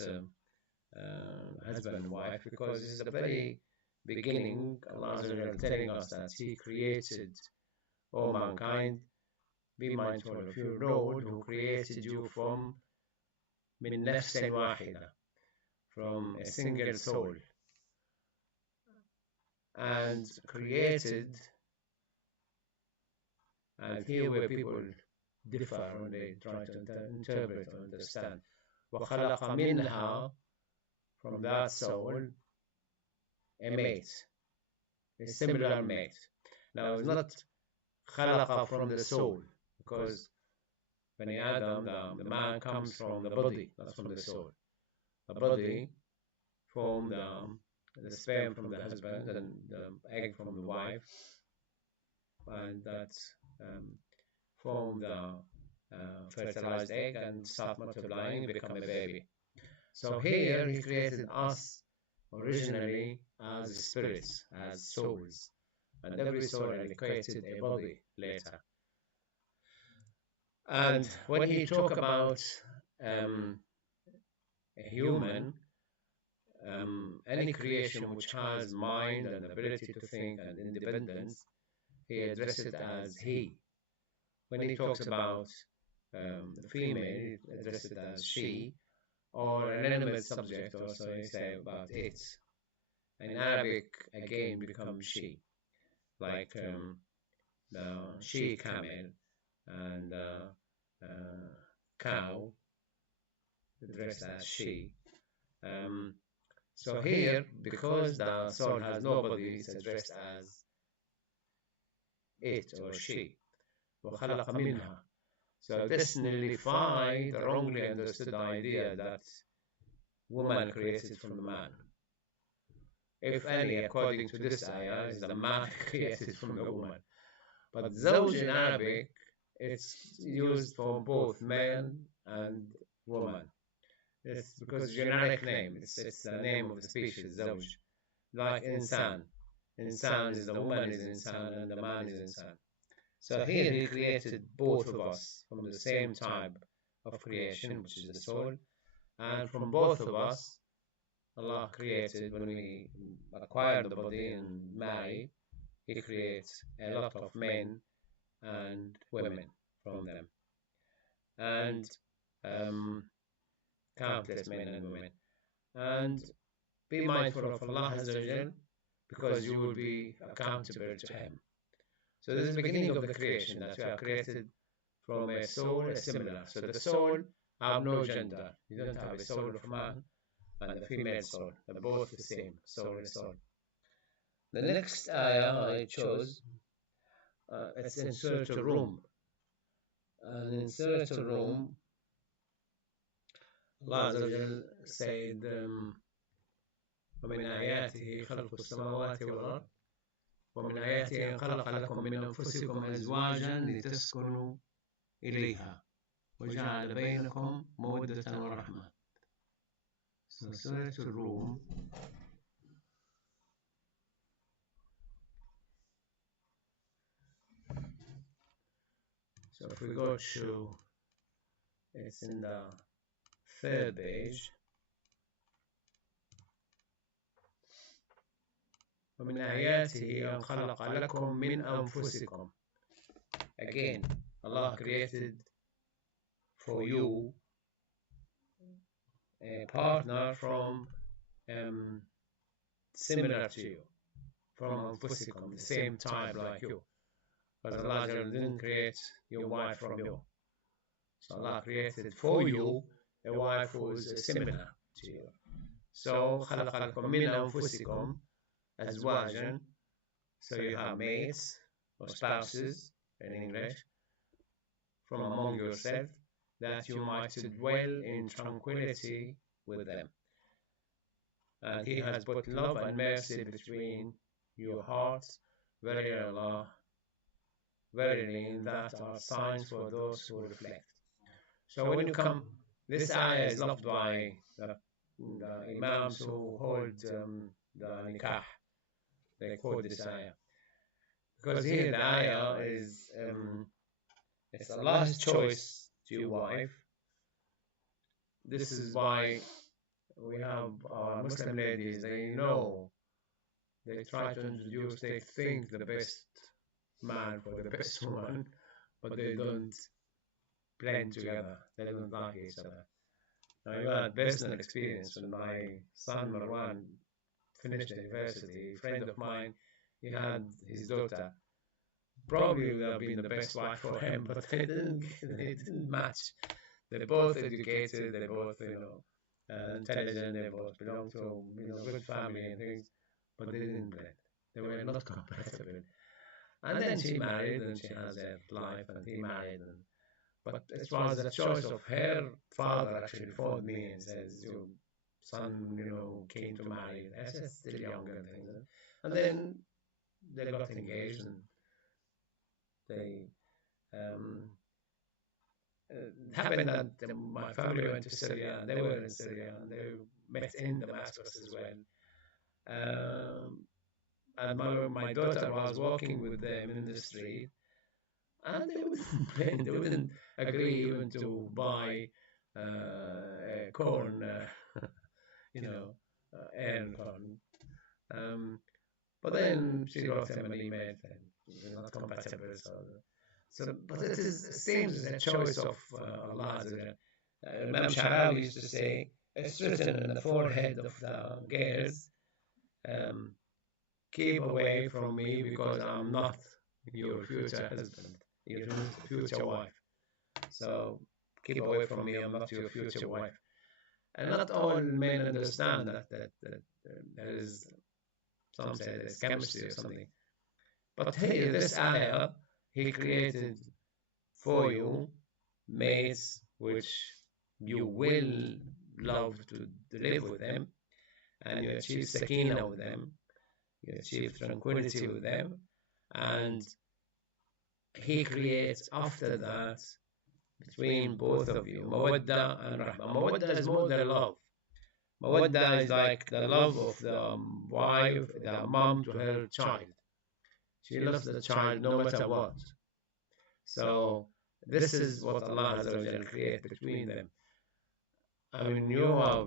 about husband and wife, because this is the very beginning. Allah is telling us that He created all mankind. Be mindful of your Lord who created you from min nafsin wahida, from a single soul, and created. And here where people differ when they try to interpret or understand. وَخَلَقَ مِنْهَا, from that soul, a mate, a similar mate. Now it's not خَلَقَ from the soul, because Bani Adam, the man comes from the body, not from the soul. The body from the sperm from the husband and the egg from the wife, and that form the fertilized egg and start multiplying, become a baby. So here He created us originally as spirits, as souls, and every soul created a body later. And when He talk about a human, any creation which has mind and ability to think and independence, He addresses it as he. When He talks about the female, He addresses it as she, or an animate subject also He say about it. In Arabic, again, becomes she, like the she camel and cow, addressed as she. So here, because the soul has no body, it's addressed as it or she. وَخَلَقَ مِنْهَا. So this nullifies the wrongly understood idea that woman created from the man. If any, according to this ayah, is the man created from the woman. But zawj in Arabic, it's used for both man and woman. It's because generic name. It's the name of the species, zawj. Like insan. Insan is the woman is insan and the man is insan. So here He created both of us from the same type of creation, which is the soul, and from both of us, Allah created, when we acquire the body and marry, He creates a lot of men and women from them, and countless men and women. And be mindful of Allah Azza wa Jal, because you will be accountable to Him. So this is the beginning of the creation, that we are created from a soul, a similar. So the soul have no gender. You don't have a soul of man and a female soul. They're both the same, soul is soul. The next ayah I chose, it's in Surah Al-Rum. And in Surah Al-Rum, Allah Azza wa Jal said, وَمِنْ آيَاتِهِ خَلْقُ السَّمَاوَاتِ وَالْأَرْضِ ومن آياته أن خلق لكم من أنفسكم أزواجا لتسكنوا إليها وجعل بينكم مودة ورحمة. So Surah Al-Rum, so if we go to, it's in the third page. ومن آياته أن خلق لكم من أنفسكم. Again, Allah created for you a partner from similar to you, from أنفسكم, the same type like you. But Allah didn't create your wife from you. So Allah created for you a wife who is similar to you. So خلق لكم من أنفسكم أزواجا, so you have mates or spouses in English from among yourself, that you might dwell in tranquility with them. And He has put love and mercy between your hearts. Verily Allah, verily in that are signs for those who reflect. So when you come, this ayah is loved by the imams who hold the nikah. They quote this ayah because here the ayah is it's Allah's choice to your wife. This is why we have our Muslim ladies, they know, they try to introduce, they think the best man for the best woman, but they don't blend together. They don't like each other. I had personal experience when my son Marwan finished university. A friend of mine, he had his daughter. Probably would have been the best wife for him, but they didn't match. They're both educated. They're both intelligent. They both belong to good family and things, but they didn't blend. They were not compatible. And then she married, and she has her life, and he married, and but it was the choice of her father actually phoned me and says, "Your son, came to marry." I said, "Still younger," and things. And then they got engaged, and they um, it happened that my family went to Syria, and they were in Syria, and they met in Damascus as well. And my daughter was walking with them in the street, and they wouldn't they wouldn't agree even to buy corn, you know, earn corn. Um, but then she wrote him an email saying we're not compatible. But it seems a choice of Allah. Imam Sharawi used to say, it's written in the forehead of the girls, um, keep away from me because I'm not your future husband, your future wife. So keep away from me, I'm not your future wife. And not all men understand that there is, some say there's chemistry or something. But here, this ayah, he created for you mates which you will love to live with them, and you achieve sakina with them, you achieve tranquility with them, and he creates after that between both of you mawadda and rahma. Mawadda is more than love. Mawadda is like the love of the wife, the mom to her child. She loves the child no matter what. So this is what Allah Azza wa Jal create between them. I mean, you are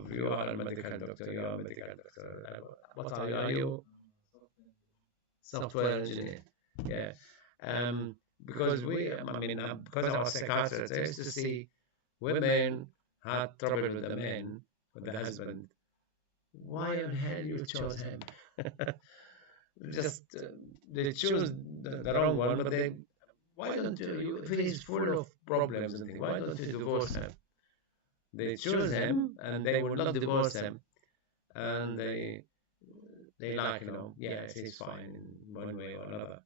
a medical doctor, you are a medical doctor. What are you? Are you software engineer? Yeah. Because because I was a psychiatrist, I used to see women had trouble with the men, with the husband. Why in hell you chose him? Just they choose the wrong one, but they why don't you? If he's full of problems and things, why don't you divorce him? They choose him and they will not divorce him, and they like yes, he's fine in one way or another.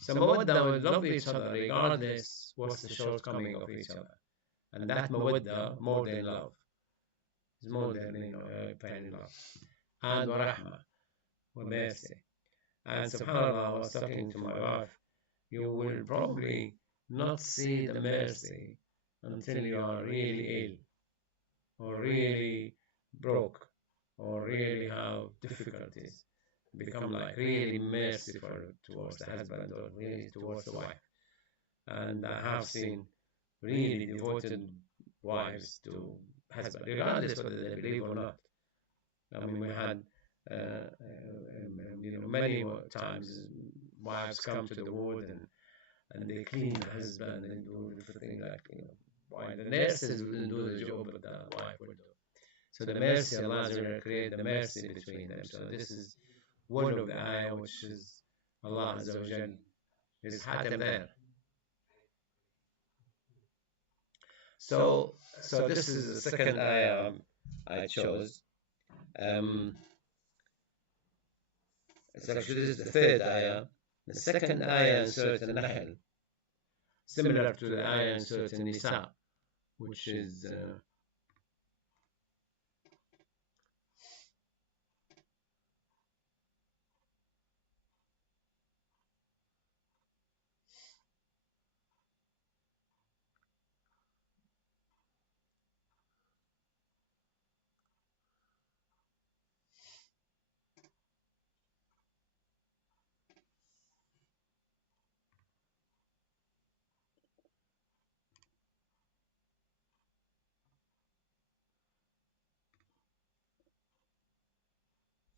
So mawadda will love each other regardless what's the shortcoming of each other, and that mawadda more than love is more than pain love, and rahma, mercy. And subhanallah, I was talking to my wife, you will probably not see the mercy until you are really ill, or really broke, or really have difficulties. Become like really merciful towards the husband or really towards the wife. And I have seen really devoted wives to husband, regardless whether they believe or not. I mean, we had many times wives come to the ward and they clean the husband and do everything like why the nurses wouldn't do the job, but the wife would do. So the mercy, Allah will create the mercy between them. So this is one of the ayah which is Allah Azza wa Jal is hatem there. So this is the second ayah I chose. It's actually this is the third ayah. The second ayah in Surah Al-Nahl, similar to the ayah in Surah An-Nisa, which is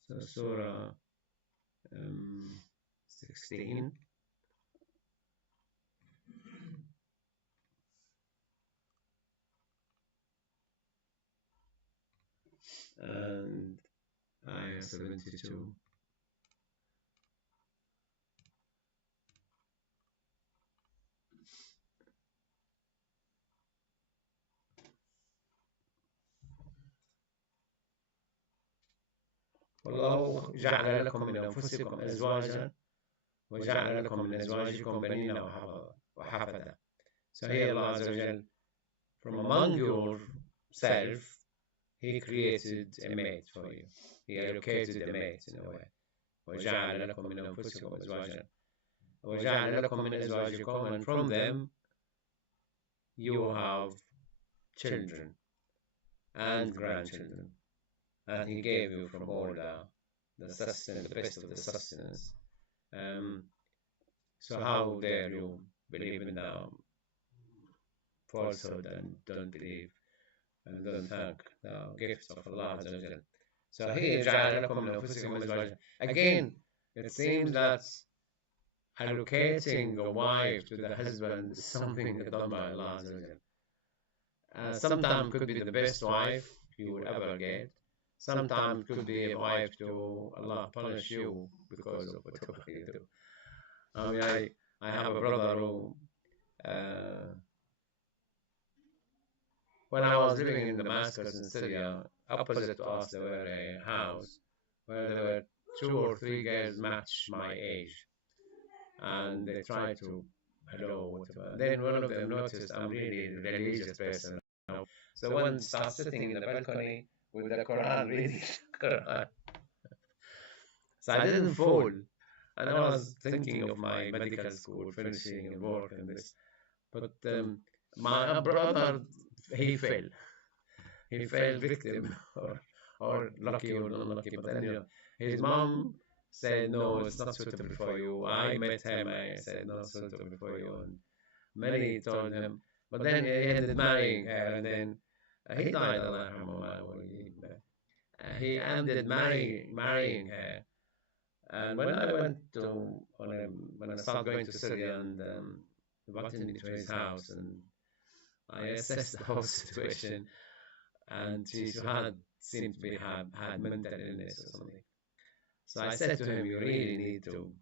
So Surah 16. And Ayah 72. والله جعل لكم من أنفسكم أزواجا وجعل لكم من أزواجكم بنين وحفدا. So here Allah Azza wa Jal, from among yourself, He created a mate for you. He allocated a mate in a way. وجعل لكم من أنفسكم أزواجا وجعل لكم من أزواجكم, and from them you have children and grandchildren, and He gave you from all the sustenance, the best of the sustenance. So how dare you believe in the falsehood and don't believe and don't thank the gifts of Allah Azza wa Jal. So here جعل لكم من أنفسكم أزواجا. Again, it seems that allocating a wife to the husband is something done by Allah Azza wa Jal. Sometimes could be the best wife you will ever get. Sometimes could be a wife to Allah punish you because of whatever you do. I mean, I have a brother who, when I was living in Damascus in Syria, opposite to us there were a house where there were 2 or 3 girls match my age, and they tried to hello whatever. And then one of them noticed I'm really a religious person. So one starts sitting in the balcony with the Quran reading Quran. So I didn't fall. And I was thinking of my medical school finishing and work and this. But my brother, he fell. He fell victim, or lucky or unlucky. But then, his mom said, no, it's not suitable for you. I met him, I said, not suitable for you. And many told him. But then he ended marrying her, and then he died, Allah he ended marrying her. And when I went to when I started going to Syria and invited me to his house, and I assessed the whole situation, and she had seemed to be had mental illness or something. So I said to him, "You really need to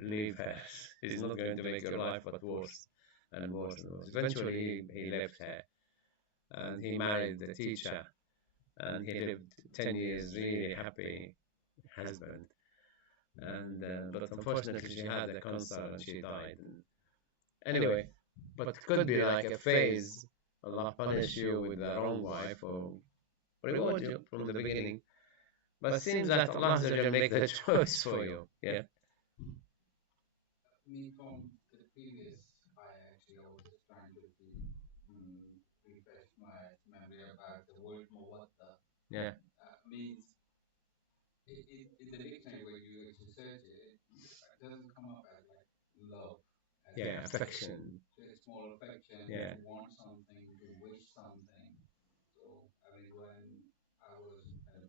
leave her. She's not going to make your life but worse and worse and worse." Eventually, he left her, and he married the teacher, and he lived 10 years really happy husband. And but unfortunately she had a cancer and she died. And anyway, but it could be like a phase. Allah punish you with the wrong wife or reward you from the beginning. But it seems that Allah will make the choice for you. Yeah. Me from the previous, I was just trying to refresh my memory about the word mawadda. Yeah. Means in the dictionary when you actually search it, it doesn't come up as like love. Yeah, affection. So it's more affection. Yeah. To want something, to wish something. So I mean, when I was kind of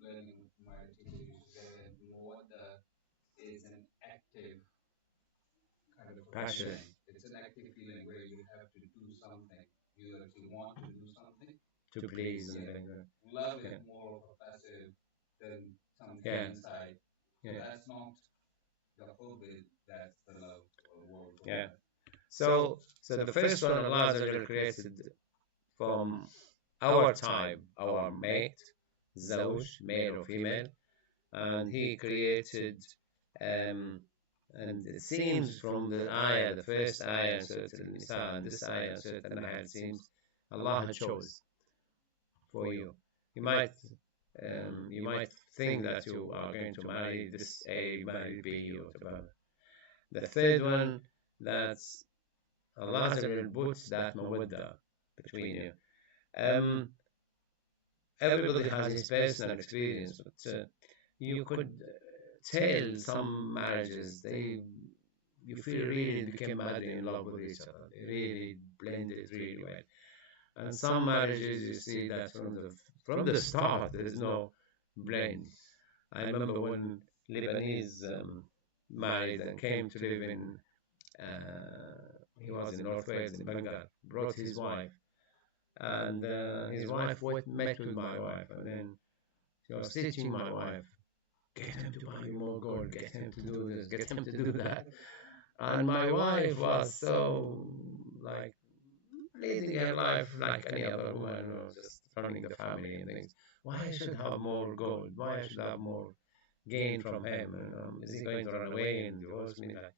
learning, my teacher used to say that mawadda is an active kind of Passion. feeling. It's an active feeling where you have to do something. You actually want to do something To please and yeah. things. Love is Yeah. more of a passive than something Yeah. inside. So Yeah. that's not the hubid, that's the love word for Yeah. that. So the first one Allah created from our time, our mate, Zawj, male or female, and He created, and it seems from the ayah, the first ayah in Surah Al-Nisa, and this ayah in Surah Al-Nahl, it seems Allah chose for you. You might think that you are going to marry this A, marry B, or whatever. The third one, that's Allah puts that mawadda between you. Everybody has his personal experience, but you could tell some marriages you feel really became madly in love with each other. They really blended really well. And some marriages you see that from the start there is no blend. I remember when Lebanese married and came to live in, he was in North Wales, in Bengal, brought his wife, and his wife met with my wife, and then she was teaching my wife, get him to buy more gold, get him to do this, get him to do that. And my wife was so like leading her life like any other woman, just running the family and things. Why I should have more gold? Why I should have more gain from him? Is he going to run away and divorce me? Like,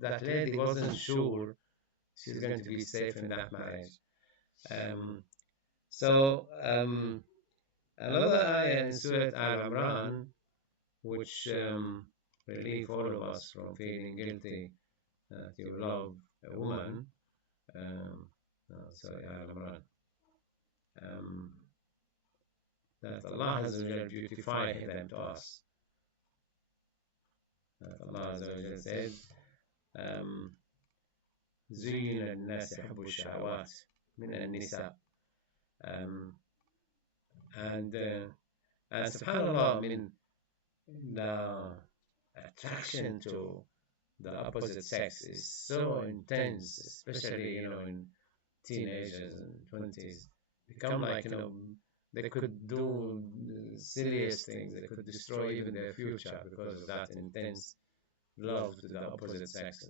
that lady wasn't sure she's going to be safe in that marriage. Um, so another ayah in Surah Al Imran, which relieve all of us from feeling guilty that you love a woman. Sorry, Al Imran. Um, that Allah has beautified them to us. That Allah said, um, زين الناس حب الشهوات من النساء. And subhanallah, I mean, the attraction to the opposite sex is so intense, especially in teenagers and 20s. Become like they could do silliest things. They could destroy even their future because of that intense love to the opposite sex,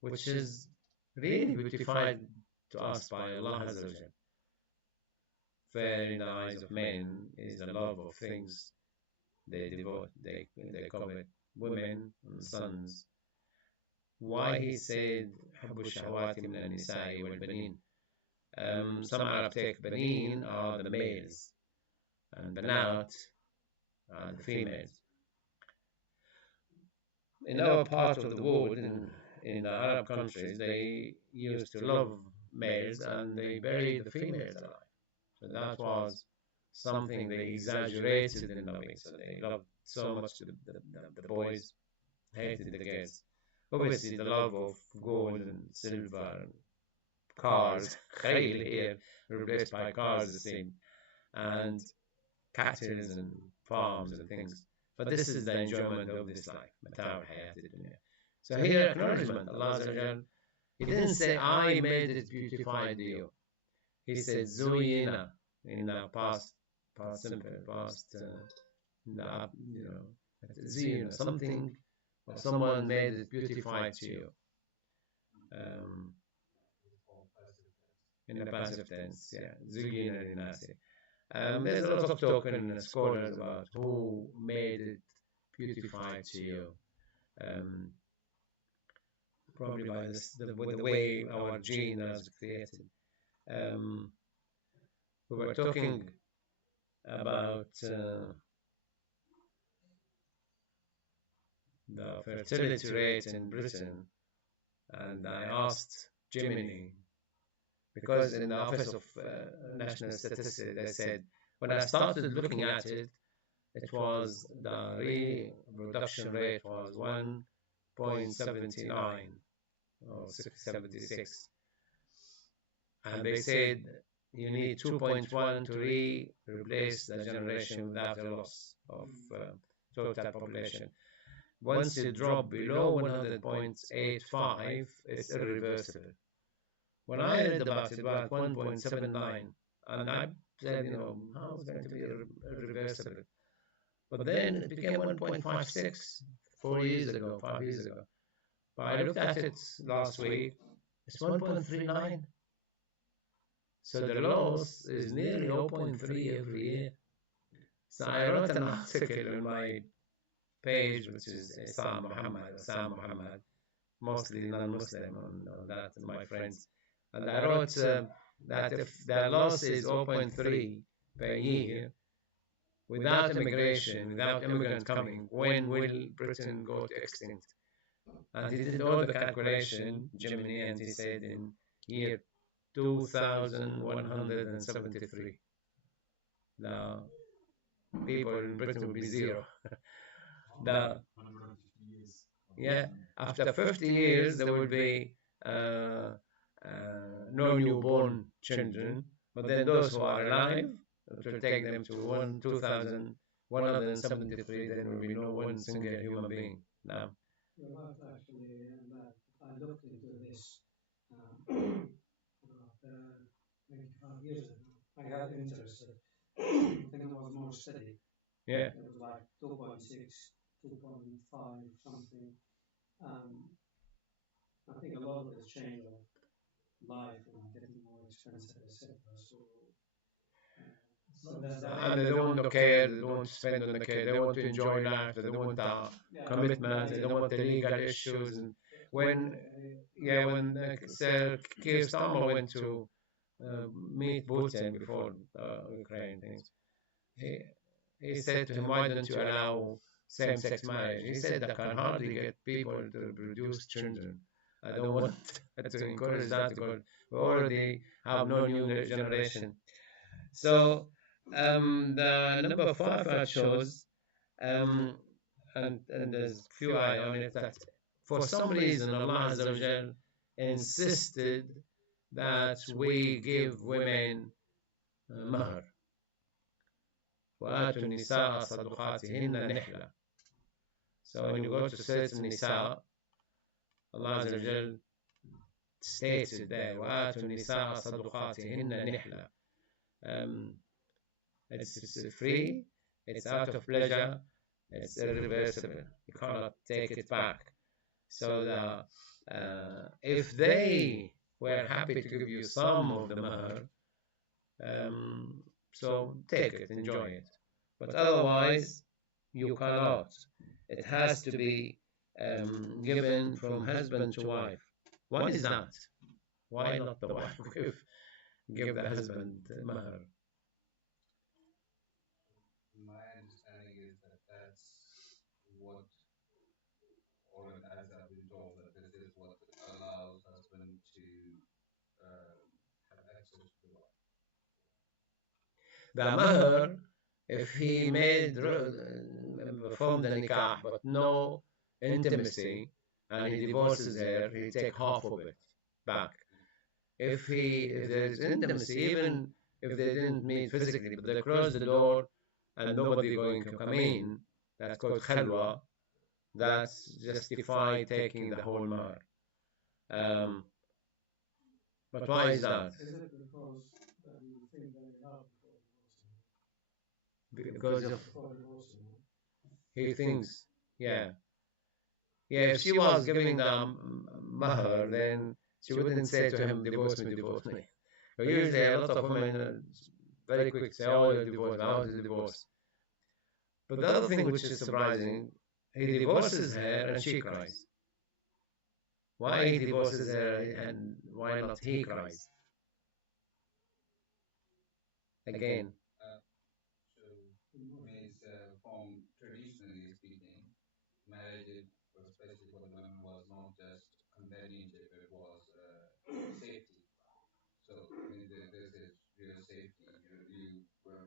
which is really beautified to us by Allah Azza wa Jal. Fair in the eyes of men is the love of things they devote, they covet, women and sons. Why he said حب الشهوات من النساء والبنين. Some Arab take banin are the males and banat are the females. In our part of the world, in the Arab countries, they used to love males and they buried the females alive. So that was something they exaggerated in loving. So they loved so much the boys, hated the girls. Obviously, the love of gold and silver and cars, khayl here, replaced by cars, it seemed, and cattle and farms and things. But this is the enjoyment of this life. So here, acknowledgement, Allah Azza He didn't say, I made it beautified you. He said, Zuyina, in the past simple, past, Zuyina, something, or someone made it beautified to you. In the passive tense, yeah. Zuyina linasi. There's a lot of talk in scholars about who made it beautified to you. Probably by the way our gene is created. We were talking about the fertility rate in Britain, and I asked Gemini, because in the Office of National Statistics, they said, when I started looking at it, it was the reproduction rate was 1.79 or 676. And they said you need 2.1 to replace the generation without a loss of total population. Once you drop below 100.85, it's irreversible. When I read about it, about 1.79, and I said, how is it going to be irreversible? But then it became 1.56 4 years ago, 5 years ago. But I looked at it last week, it's 1.39. So the loss is nearly 0.3 every year. So I wrote an article on my page, which is Sam Muhammad, mostly non-Muslim on that, my friends. And I wrote that if the loss is 0.3 per year, without immigration, without immigrants coming, when will Britain go to extinct? And he did all the calculation, Gemini, and he said in year 2173, the people in Britain will be zero. Yeah, after 50 years, there will be no newborn children, but then those who are alive, it will take them to 2000 173, then will be no one single human being. Now, You're right, actually, and that I looked into this about 25 years ago. I got interested. I think it was more steady. yeah. It was like 2.6, 2.5, something. Um, I think a lot of this change of life and getting more expensive, etc. So does that And they don't care, they don't spend on the kid, they want to enjoy life, they don't want the yeah, commitment, they don't want the legal issues. And when, yeah, yeah, when Sir Keir Starmer went to meet Putin before Ukraine things, he, he said to him, why don't you allow same-sex marriage? He said, I can hardly get people to produce children. I don't want to encourage that because we already have no new generation. So the number five I chose, um, and there's few eye on it, that for some reason Allah Azza wa Jal insisted that we give women mahr. وآتوا النساء صدقاتهن نحلة. So when you go to Surah Nisa, Allah Azza wa Jal states it there. وآتوا النساء صدقاتهن نحلة. Um, it's free, it's out of pleasure, it's irreversible. You cannot take it back. So if they were happy to give you some of the mahr, so take it, enjoy it. But otherwise, you cannot. It has to be given from husband to wife. Why is that? Why not the wife give the husband mahr? My understanding is that that's what, or as I've been told, that this is what allows husband to have access to the wife. The mahr, if he made performed the nikah but no intimacy and he divorces her, he take half of it back. If there's intimacy, even if they didn't meet physically, but they close the door and nobody going to come in, that's called khalwa. That's justify taking the whole mahr. Um, but why is that? is it because you think that you have Because of before divorcing? he thinks, yeah, yeah. If she was giving the mahr, then she wouldn't say to him, "Divorce me, divorce me." But usually, a lot of women very quick say, "Oh, you'll divorce me, I want to divorce." But the other thing which is surprising, he divorces her and she cries. Why he divorces her and why not he cries? Again, So, means from traditionally speaking, marriage, especially for the women, was not just companionship; it was safety. So, means this is real safety.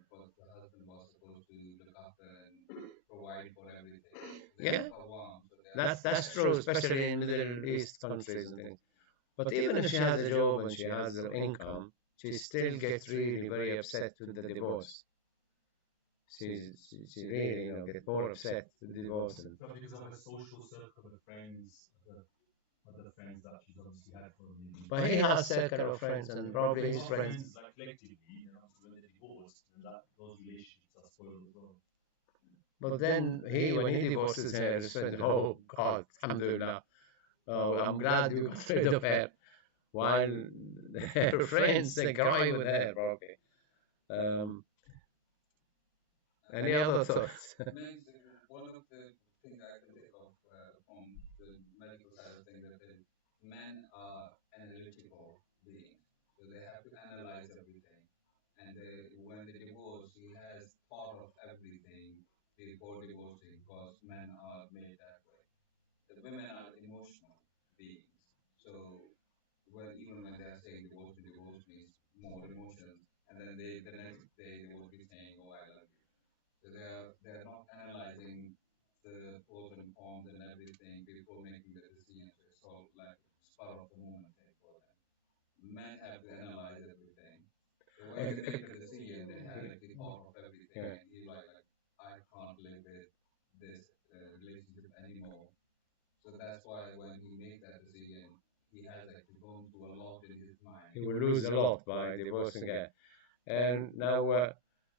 But the husband was supposed to look after and provide for everything. So they yeah, are qawwam. So they are that's true, especially in Middle East countries and things. But even if she has a job and she has her income, she still gets really very upset with the divorce. She really, get more upset with the divorce. And But because of her social circle, her friends, other friends that she's obviously had for maybe. but he has circle of friends and probably his friends. Like collectively, and obviously when they're divorced, and that those relationships are spoiled as well. But then when he divorces her, he said, "Oh God, Alhamdulillah, oh, I'm glad you got rid of her." While her friends they cry with her, probably. Um, any other thoughts? means one of the things I can think of from the medical side of things that men are analytical beings, so they have to analyze everything. And when they divorce, he has thought of everything before divorcing because men are made that way. The women are emotional beings, so even when they are saying divorce me, it's more emotions, and then the next day they would be saying, "Oh, I love you." So they're not analyzing the pros and cons and everything before making the decision. So it's all like spur of the moment thing for them. Men have to analyze everything. So when they make the decision, they have like the thought of everything, Yeah. and he like I that's why when he make that decision, he has actually gone through a lot in his mind. He will lose a lot by divorcing her. And now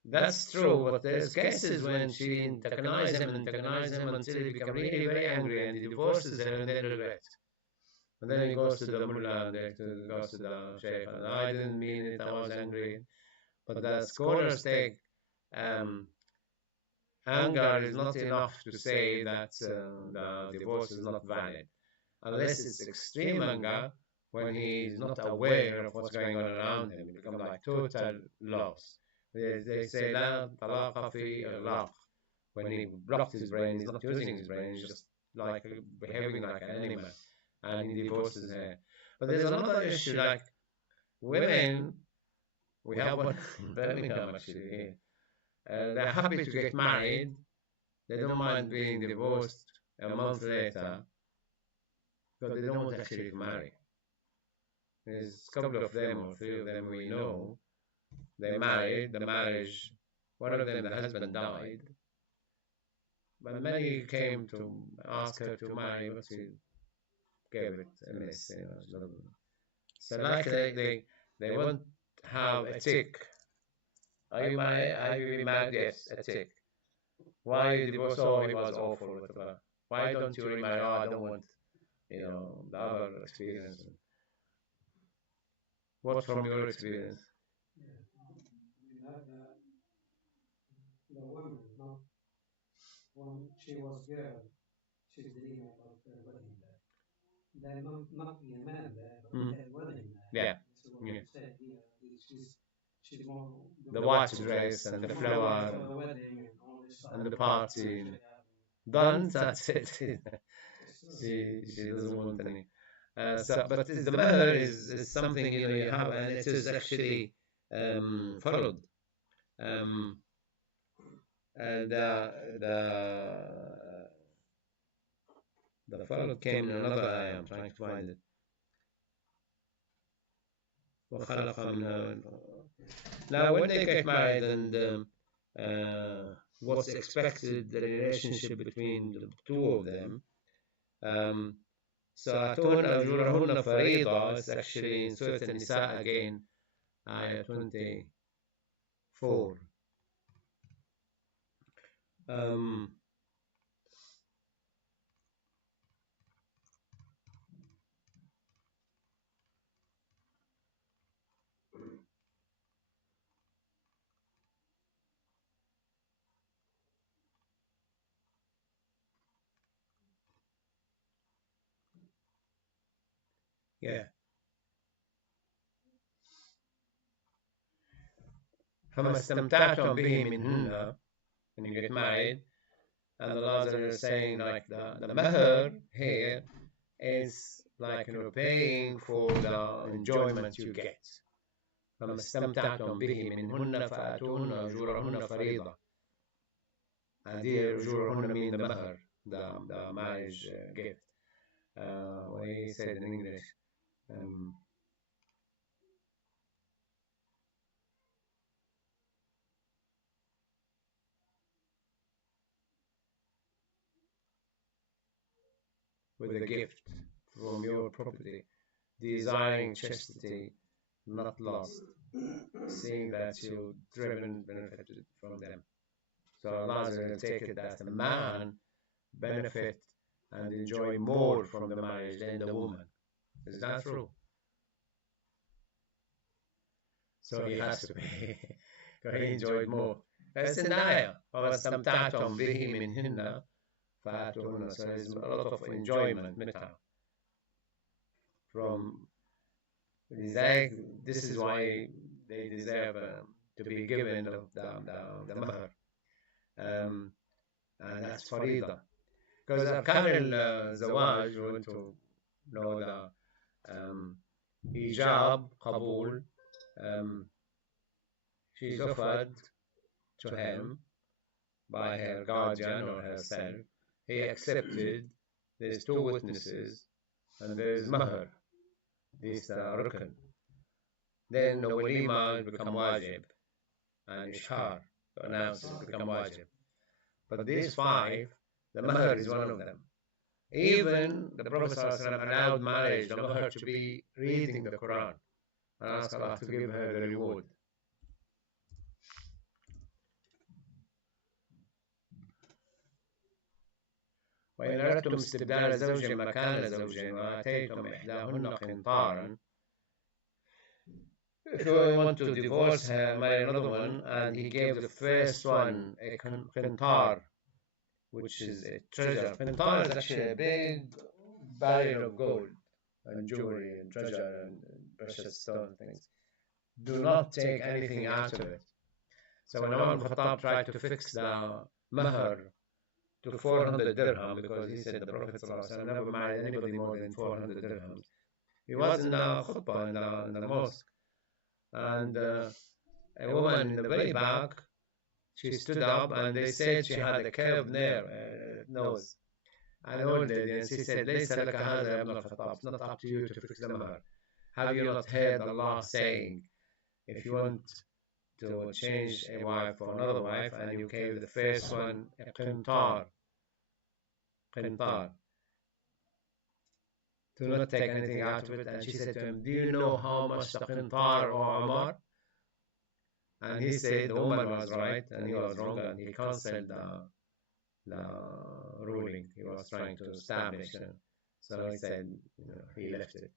that's true, but there's cases when she antagonizes him until he becomes really very angry and he divorces her and then regrets. And then he goes to the mullah and then goes to the sheikh, and I didn't mean it, I was angry. But the scholars take um, anger is not enough to say that the divorce is not valid, unless it's extreme anger when he's not aware of what's going on around him. It becomes like total loss. They say لا طلاق في إغلاق. When he blocked his brain, he's not using his brain, he's just like behaving like an animal, and he divorces her. But there's another issue, like women, we have one in Birmingham actually here. They're happy to get married, they don't mind being divorced a month later, but they don't want actually to marry. There's a couple of them or three of them we know. They married, the marriage, one of them, the husband died, but many came to ask her to marry, but she gave it a miss. So like they won't have a tick. Are you married? Are you married? Yes, a tick. Why you divorced? Oh, he was awful, whatever. Why don't you remarry? Oh, I don't want, the other experience. What from your experience? Yeah. The woman, not when she was girl, she's dreaming about her wedding day. Then not the man there, but her wedding day. Yeah. This is what you said here. She's more The white dress and the flower for the wedding and all this stuff. and the party. Done, that's it. she doesn't want any. But the matter is something you have, and it is actually followed. And the followed came in another ayah. I'm trying to find it. وخلق منها. Now, when they get married and what's expected, the relationship between the two of them. سَأَتُونَ أَجُورَهُنَّ فَرِيضَةً is actually in Surah An-Nisa again, ayah 24. Yeah. فما استمتعتم به منهن, when you get married, and Allah is saying like the mahr here is like paying for the enjoyment you get. فما استمتعتم به منهن فآتوهن أجورهن فريضة. And here أجورهن mean the mahr, the marriage gift. What he said in English. With a gift from your property, desiring chastity, not lost, seeing that you driven benefited from them. So Allah will take it that a man benefit and enjoy more from the marriage than the woman. Is that true? So he has to pay. He enjoyed more. That's in the ayah. وَاسْتَمْتَعْتُمْ بِهِ مِنْهِنَّ فَآتُوهُنَّ. So there's a lot of enjoyment, mita. From this is why they deserve to be given the mahr. And that's farida. Because Arkan al-Zawaj, you want to know the hijab, qabul, she's offered to him by her guardian or herself. He accepted. There's two witnesses, and there's mahr. This rukn. Then the walima become wajib, and ishar, to announce it become wajib. But these five, the mahr is one of them. Even the Prophet ﷺ allowed marriage, the mahr, to be reading the Quran, and ask Allah to give her the reward. وإن أردتم استبدال زوج مكان زوج وآتيتم إحداهن قنطارا, if you want to divorce her, marry another one, and he gave the first one a qintar, which is a treasure. Qintar is actually a big barrel of gold and jewelry and treasure and precious stone things. Do not take anything out of it. So when Umar ibn Khattab tried to fix the mahr to 400 dirham, because he said the Prophet ﷺ never married anybody more than 400 dirhams, he was in the khutbah in the mosque, and a woman in the very back, she stood up, and they said she had a curved nose, an old lady, and she said, ليس لك هذا يا ابن الخطاب, it's not up to you to fix the mahr. Have you not heard Allah saying, if you want to change a wife for another wife, and you gave the first one a qintar, do not take anything out of it. And she said to him, do you know how much the qintar, O Umar? And he said the woman was right and he was wrong, and he cancelled the ruling he was trying to establish. So he said, he left it.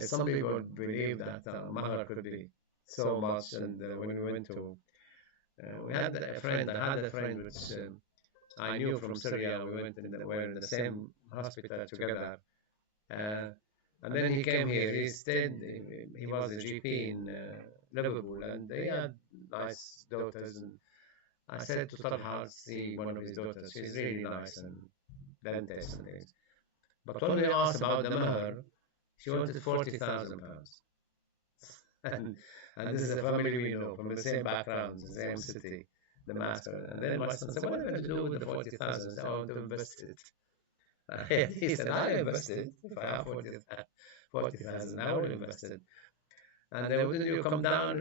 Some people believe that mahr could be so much, and when we went to, we had a friend, I had a friend which I knew from Syria. We were in the same hospital together, and then he came here. He stayed. He was a GP in Liverpool, and they had nice daughters. And I said to Talha, see one of his daughters. She's really nice and dentist and things. But when we asked about the mahr, she wanted 40,000 pounds. And this is a family we know from the same background, the same city, Damascus. And then my son said, what are you going to do with the 40,000? I said, I want to invest it. He said, I invested. If I have 40,000, I will invest it. And then when you come down,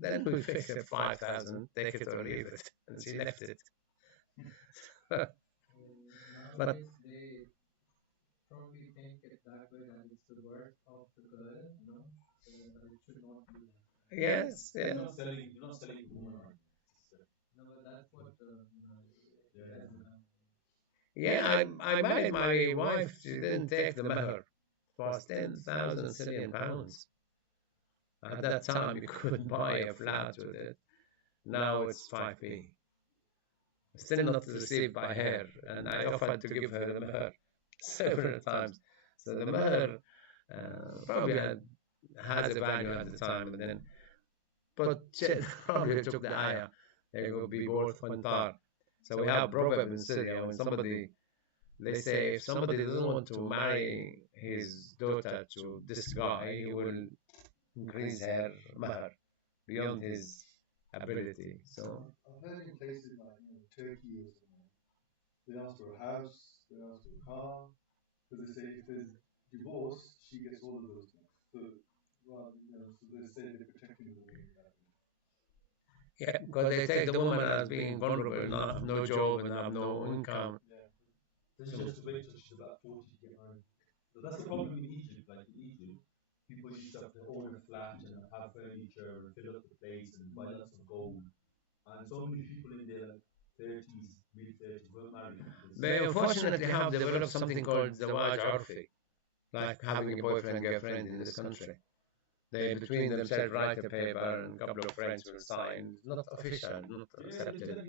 then we fix it 5,000, take it or leave it. And she left it. But they probably think it that way, that it's the worth of the girl, but it should not be like that. Yes, yeah. You're not selling the woman argument. No, but that's what it is now. Yeah, I married my wife. She didn't take the mahr. It was 10,000 Syrian pounds. At that time, you couldn't buy a flat with it. Now it's 5p. Still not received by her, and I offered to give her the mahr several times. So the mahr probably has a value at the time, but she probably took the ayah. It will be worth qintar. So we have proverb in Syria, when they say if somebody doesn't want to marry his daughter to this guy, he will increase her mahr beyond his ability. So I've heard in places like Turkey or somewhere, they ask for a house, they ask for a car, because they say if there's divorce, she gets all of those things. So, well, so they say they're protecting the woman that way. yeah, because they take the woman as being vulnerable, not have no job and have no income. Yeah. This is just to wait till she's about 40 to get married. So that's the problem in Egypt. Like in Egypt, people used to have to own a flat and have furniture and fill up the place and buy lots of gold. And so many people in their like 30s, mid 30s weren't married. They unfortunately have developed something called zawaj urfi, like having a boyfriend and girlfriend in this country. They between themselves write a paper and a couple of friends will sign. It's not official, not accepted.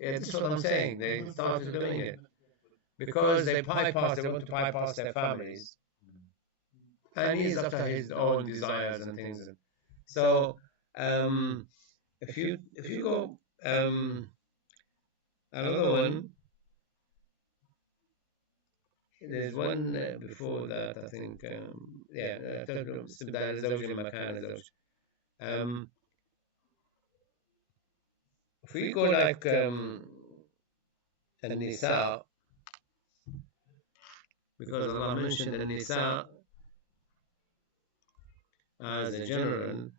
Yeah, that's what I'm saying. They started doing it because they want to bypass their families. And he's after his own desires and things. So if you go another one, there's one before that, I think. استبدال الزوج لمكان الزوج. If we go like النساء, because Allah mentioned النساء as a general,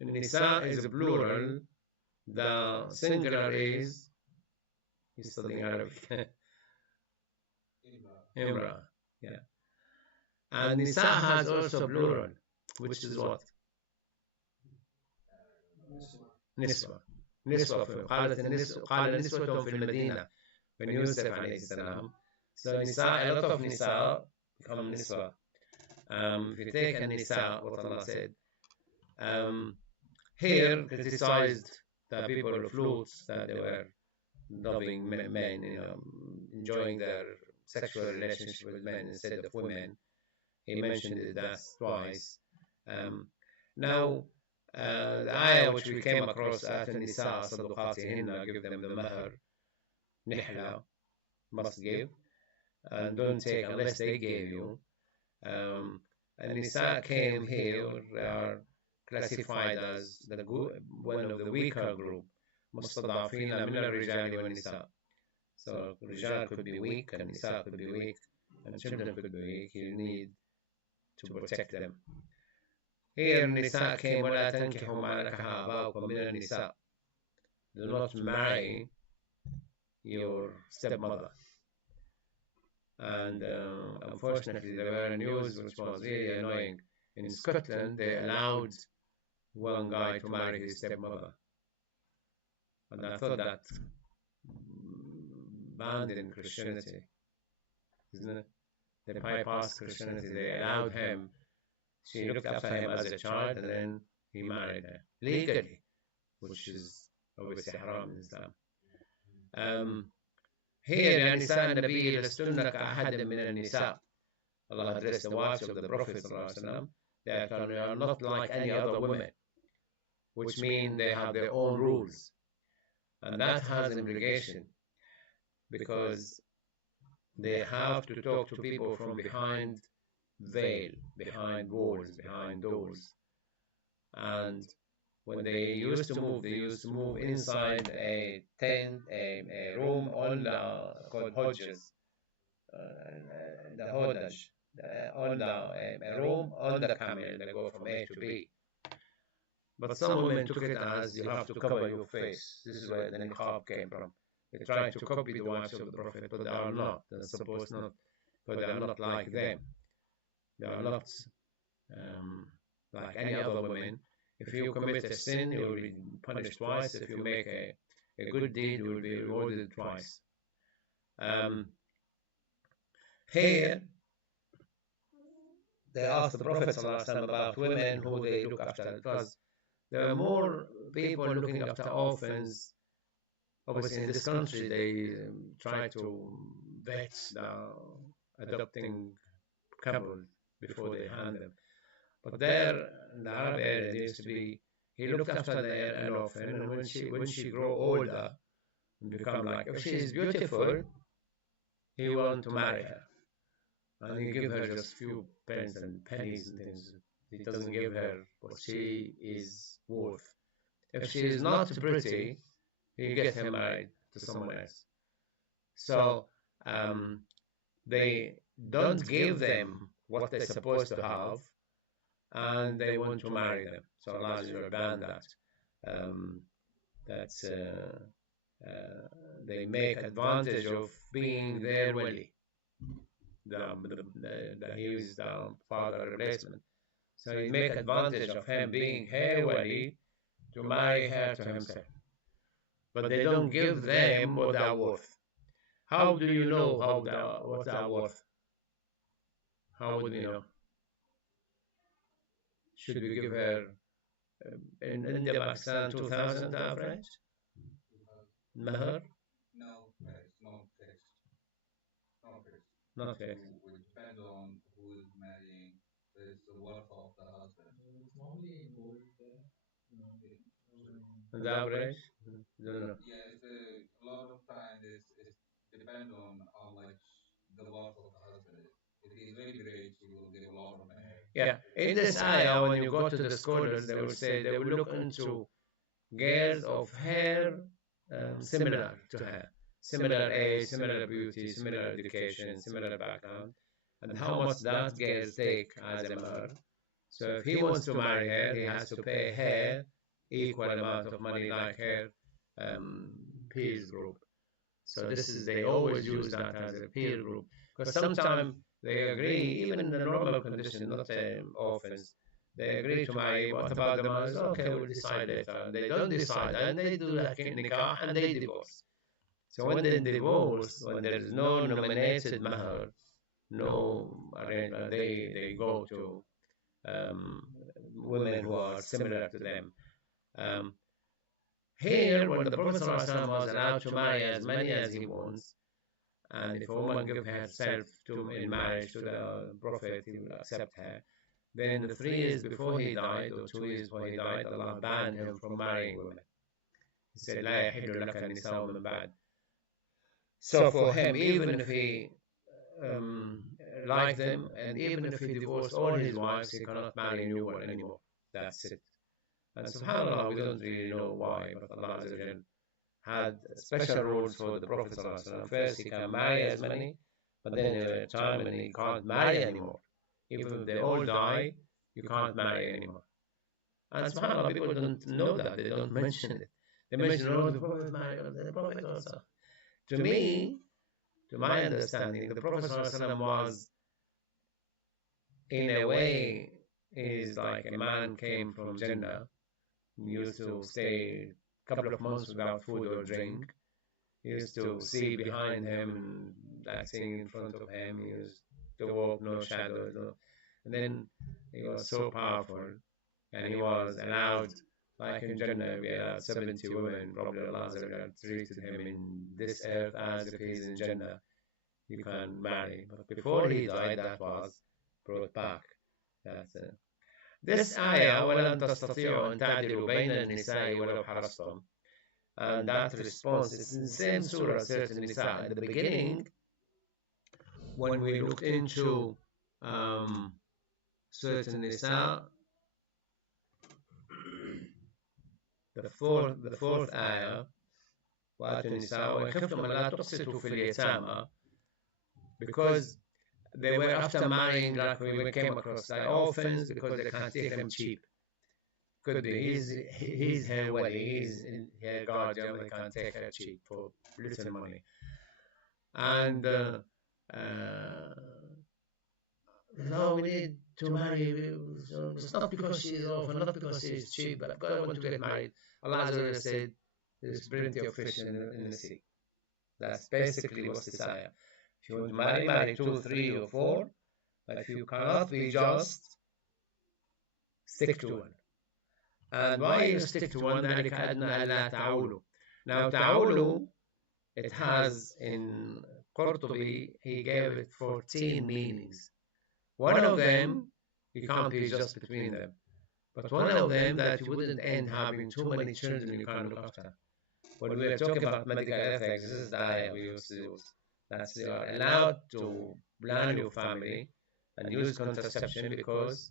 النساء is a plural, The singular is, he's studying Arabic, Imra. Imra. Yeah. And Nisa has also plural, which is what? نسوة. نسوة. نسوة قال نسوة في المدينة when Yusuf عليه السلام. So Nisa, a lot of Nisa become Niswa. If you take a Nisa, what Allah said, here criticized the people of Lut that they were loving men, enjoying their sexual relationship with men instead of women. He mentioned that twice. Now, the ayah which we came across at Nisa, صدقاتهن, give them the mahr, nihla, must give, and don't take unless they gave you. And Nisa came here, are classified as one of the weaker group, مستضعفين من الرجال والنساء. So Rijal could be weak and Nisa could be weak and children could be weak. You need to protect them. Here Nisa came ولا تنكحوا ما نكح آباؤكم من النساء. Do not marry your stepmother. And unfortunately there were news which was really annoying. In Scotland they allowed one guy to marry his stepmother. And I thought that banned in Christianity, isn't it? The bypassed Christianity, they allowed him. She looked after him as a child and then he married her legally, which is obviously haram in Islam. Here يعني نساء النبي لستن كأحد من النساء. Allah addressed the wives of the Prophet ﷺ. They are not like any other women, which mean they have their own rules. And that has implication because they have to talk to people from behind veil, behind walls, behind doors. And when they used to move inside a tent, a room on the called hodges, the hodaj, on a room on the camel. They go from A to B. But some women took it as you have to cover your face. This is where the niqab came from. They tried to copy the wives of the Prophet, but they are not. They're supposed not, but they are not like them. They are not like any other women. If you commit a sin, you will be punished twice. If you make a good deed, you will be rewarded twice. Here, they asked the Prophet ﷺ about women who they look after, because there are more people looking after orphans. Obviously, in this country, they try to vet the adopting couple before they hand them. But there, in the Arab area, there used to be, he looked after an orphan, and when she grow older and become like, if she is beautiful, he want to marry her. And he give her just few pence and pennies and things. He doesn't give her what she is worth. If she is not pretty, he get her married to someone else. So they don't give them what they're supposed to have, and they want to marry them. So Allah will ban that. They make advantage of being their wali. He is the father replacement. So he make advantage of him being her wali to marry her to himself. But they don't give them what they're worth. How do you know what they're worth? How would you know? Should we give her in India, Pakistan, 2,000 average? Mahr? No, it's not fixed. Not fixed. Not fixed. It depends on who is marrying. It's the worth of the husband. It's normally gold there. And the average? Don't know. Yeah, it's a lot of times it's depend on how much the worth of the husband is. If he's very rich, he will give a lot of money. Yeah, in this ayah, when you go to the scholars, they will say they will look into girls of hair similar to her, similar age, similar beauty, similar education, similar background, and how much that girl take as a mahr. So if he wants to marry her, he has to pay her equal amount of money like her peer group. So this is, they always use that as a peer group, because sometimes they agree, even in the normal condition, not orphans, they agree to marry. What about the marriage? Okay, we'll decide later. And they don't decide, and they do like a nikah and they divorce. So when they divorce, when there is no nominated mahar, no arrangement, they go to um, women who are similar to them. Um, Here, when the Prophet ﷺ was allowed to marry as many as he wants, and if a woman give herself to in marriage to the Prophet, he will accept her. Then in the 3 years before he died, or 2 years before he died, Allah banned him from marrying women. He said, لا يحل لك النساء من بعد. So for him, even if he um, liked them, and even if he divorced all his wives, he cannot marry a new one anymore. That's it. And subhanAllah, we don't really know why, but Allah had special rules for the Prophet ﷺ. First, he can marry as many, but then there were a time when he can't marry anymore. Even if they all die, you can't marry anymore. And subhanAllah, people don't know that. They don't mention it. They mention, oh, the Prophet married, the Prophet also. To me, to my understanding, the Prophet ﷺ was, in a way, is like a man came from Jannah, used to stay a couple of months without food or drink. He used to see behind him, like seeing in front of him. He used to walk, no shadows. No. And then he was so powerful, and he was allowed, like in Jannah, we allowed 70 women. Probably Allah treated him in this earth as if he's in Jannah. You can marry. But before he died, that was brought back. That's this ayah, وَلَن تَسْتَطِيعُوا أَن تَعْدِلُوا بَيْنَ النِّسَاءِ وَلَوْ حَرَصْتُمْ. And that response is in the same surah, certain Nisa. At the beginning, when we looked into certain Nisa, the fourth ayah, وَآتُوا النِّسَاءَ وَإِنْ خِفْتُمْ أَلَّا تُقْسِطُوا فِي الْيَتَامَى, because they were after marrying, like we came across, like orphans, because they can't take them cheap. Could be he's her wali, he's her guardian, they can't take her cheap for little money. And no, we need to marry. So it's not because she's orphan, not because she's cheap, but because I want to get married. Allah said, there's plenty of fish in the sea. That's basically what's the ayah. If you want to marry, marry 2, 3, or 4. But if you cannot be just, stick to one. And why you stick to one? ذَلِكَ أَدْنَى أَلَّا تَعُولُوا. Now, ta'ulu, it has in Qurtubi, he gave it 14 meanings. One of them, you can't be just between them. But one of them, that you wouldn't end having too many children you can't look after. When we are talking about medical ethics, this is the ayah we used to use. That you are allowed to plan your family and use contraception because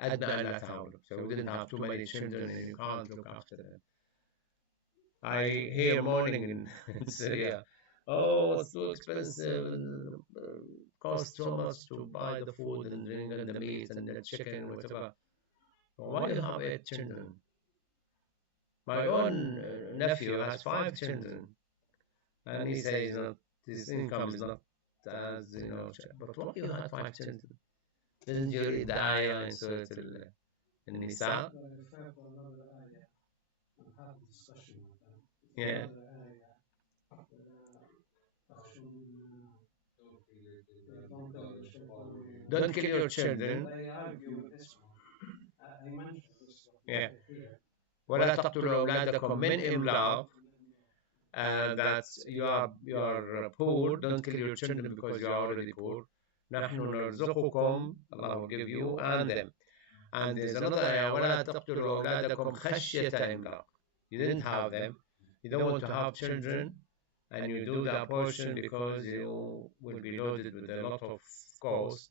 أدنى ألا تعولوا. So we didn't have too many children and you can't look after them. I hear mourning in Syria. Oh, it's too expensive and costs so much to buy the food and drink and the meat and the chicken, whatever. Why do you have 8 children? My own nephew has 5 children, and he says his income is not as, but why you had 5 children? Didn't you read the ayah in Surah Al-Nisa? Yeah. Don't kill your children. Yeah. ولا تقتلوا أولادكم من إملاق. That you are poor. Don't kill your children because you are already poor. نحن نرزقكم. Allah will give you and them. And there's another ayah, ولا تقتلوا أولادكم خشية إملاق. You didn't have them. You don't want to have children, and you do the abortion because you will be loaded with a lot of costs.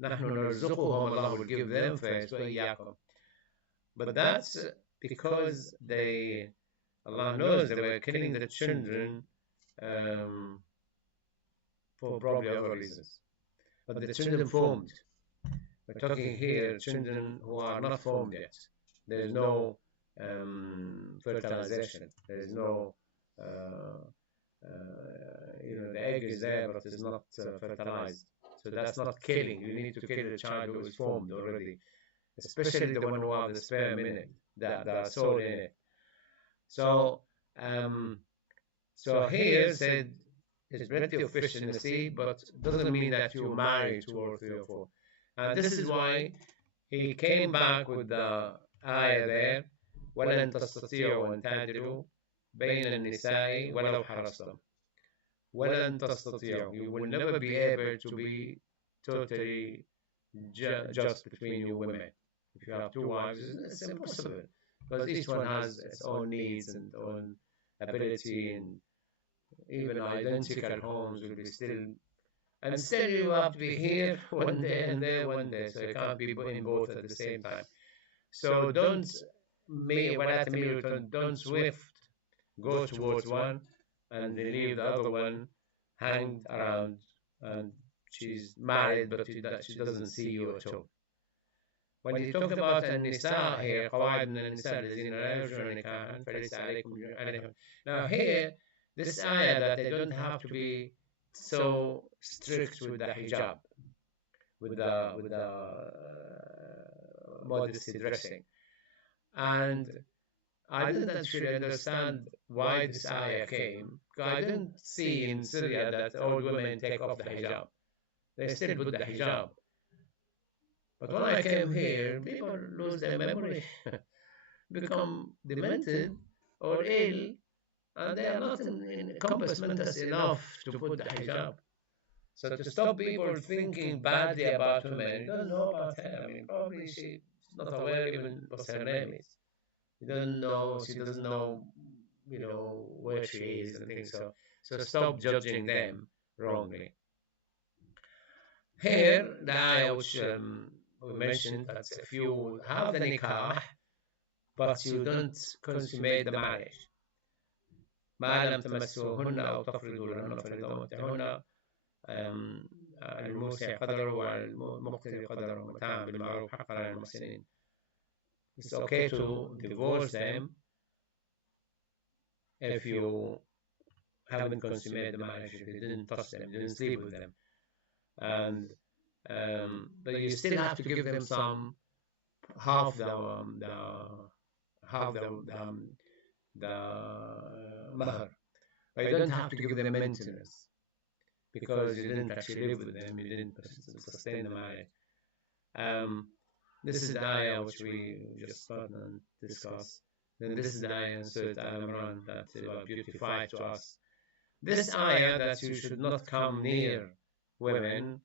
نحن نرزقهم. Allah will give them first. وإياكم. But that's because Allah knows they were killing the children for probably other reasons. But the children formed. We're talking here children who are not formed yet. There's no fertilization. There is no, the egg is there, but it's not fertilized. So that's not killing. You need to kill the child who is formed already, especially the one who have the sperm in it, the soul in it. So, so here said there's plenty of fish in the sea, but doesn't mean that you marry 2 or 3 or 4. And this is why he came back with the ayah there, ولن تستطيعوا أن تعدلوا بين النساء ولو حرصتم. ولن تستطيعوا. You will never be able to be totally just between you women. If you have 2 wives, it's impossible because each one has its own needs and own ability, and even identical homes will be still. And still, you have to be here one day and there one day, so you can't be in both at the same time. So don't don't swift go towards one and leave the other one hanged around, and she's married but she doesn't see you at all. When you talk about النساء here, قواعد من النساء الذين لا يرجون نكاحا فليس عليهم. Now here, this ayah that they don't have to be so strict with the hijab, with the modesty dressing, and I didn't actually understand why this ayah came. I didn't see in Syria that old women take off the hijab. They still put the hijab. But when I came here, people lose their memory, become demented or ill, and they are not in compass mentis enough to put the hijab. So to stop people thinking badly about women, you don't know about her. I mean, probably she's not aware even what her name is. You don't know, she doesn't know, where she is and things. So stop judging them wrongly. Here, the ayah which we mentioned that if you have the nikah, but you don't consummate the marriage, ما لم تمسوهن أو تفرضوا لهن فريضة متعهن الموسع قدره والمقتدر قدره متاعا بالمعروف حقا على المحسنين. It's okay to divorce them if you haven't consummated the marriage, if you didn't touch them, didn't sleep with them, and but you still have to give them some half the mahar, but you don't have to give them maintenance because you didn't actually live with them, you didn't sustain the marriage. This is the ayah which we just started and discussed. Then this is the ayah in Surah Al-Imran that beautified to us. This ayah that you should not come near women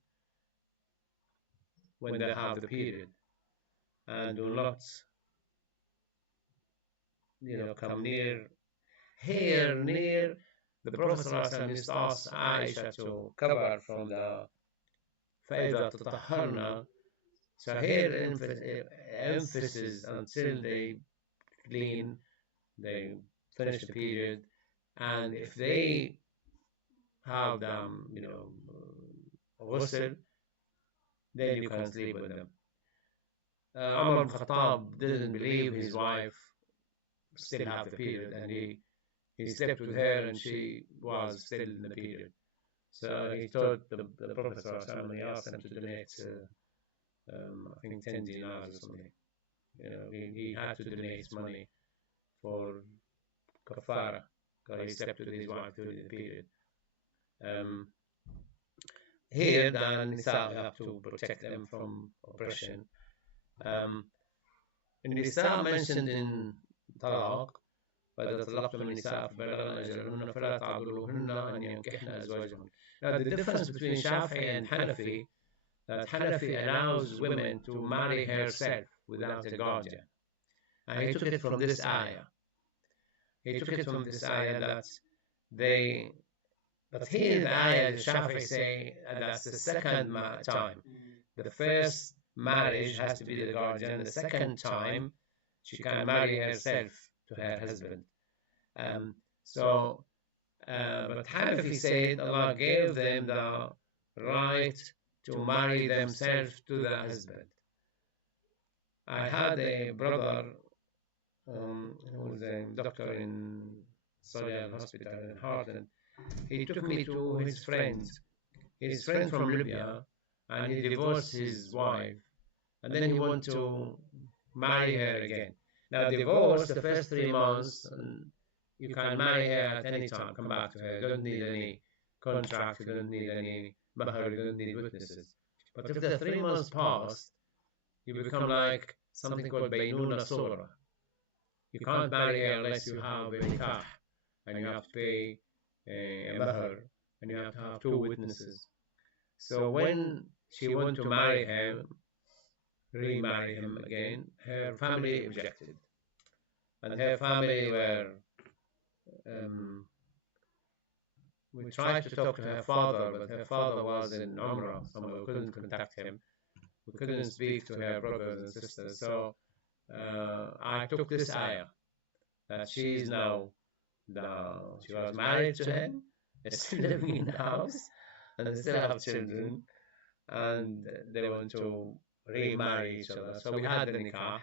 when they have the period, and do not, come near. Here, near the Prophet ﷺ used to ask Aisha to cover from the فَإِذَا تَطَهَّرْنَا. So here emphasis until they clean, they finish the period, and if they have them, ghusl, then you can sleep with them. Umar ibn Khattab didn't believe his wife still have the period, and he slept with her and she was still in the period. So he told the Prophet ﷺ, he asked him to donate, I think 10 dinars or something. He had to donate his money for kafara because he slept with his wife during the period. Here, the Nisa, you have to protect them from oppression. Nisa mentioned in Talaq, فإذا طلقتم النساء فبلغن أجلهن فلا تعضلوهن أن ينكحن أزواجهن. Now the difference between Shafi'i and Hanafi, that Hanafi allows women to marry herself without a guardian. And he took it from this ayah. He took it from this ayah that they, but here the ayah, the Shafi'i say that's the second time. The first marriage has to be the guardian. The second time, she can marry herself to her husband. But Hanafi said Allah gave them the right to marry themselves to the husband. I had a brother who was a doctor in Saudi hospital in Hartland. He took me to his friends. His friend from Libya, and he divorced his wife, and then he wanted to marry her again. Now, divorce the first 3 months, and you can marry her at any time. Come back to her. You don't need any contract. You don't need any mahar. You don't need witnesses. But if the 3 months pass, you become like something called Bainuna Sura. You can't marry her unless you have a nikah, and you have to pay a mahar, and you have to have 2 witnesses. So when she wanted to marry him, remarry him again, her family objected, and her family were. Um, we tried to talk to her father, but her father was in Umrah, so we couldn't contact him. We couldn't speak to her brothers and sisters. So I took this ayah that she is now she was married to him, still living in the house, and they still have children, and they want to remarry each other. So we had the nikah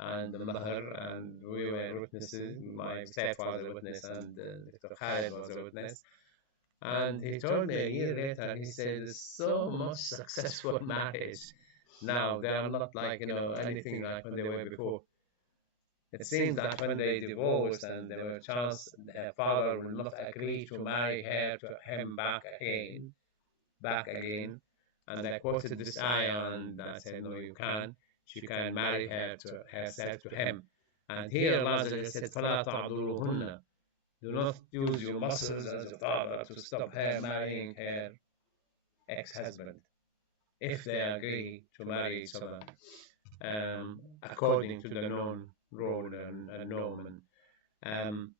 and the mahr, and we were witnesses. My step was a witness, and Dr. Khalid was a witness. And he told me a year later, he said, "There's so much successful marriage now. They are not like, anything like when they were before. It seems that when they divorced and there were chance her father will not agree to marry her to him back again. And I quoted this ayah and I said, no, you can. She can marry her to herself to him. And here Allah said, فَلَا تَعْضُلُهُنَّ. Do not use your muscles as a father to stop her marrying her ex-husband if they agree to marry each other according to the known rule and norm. Um,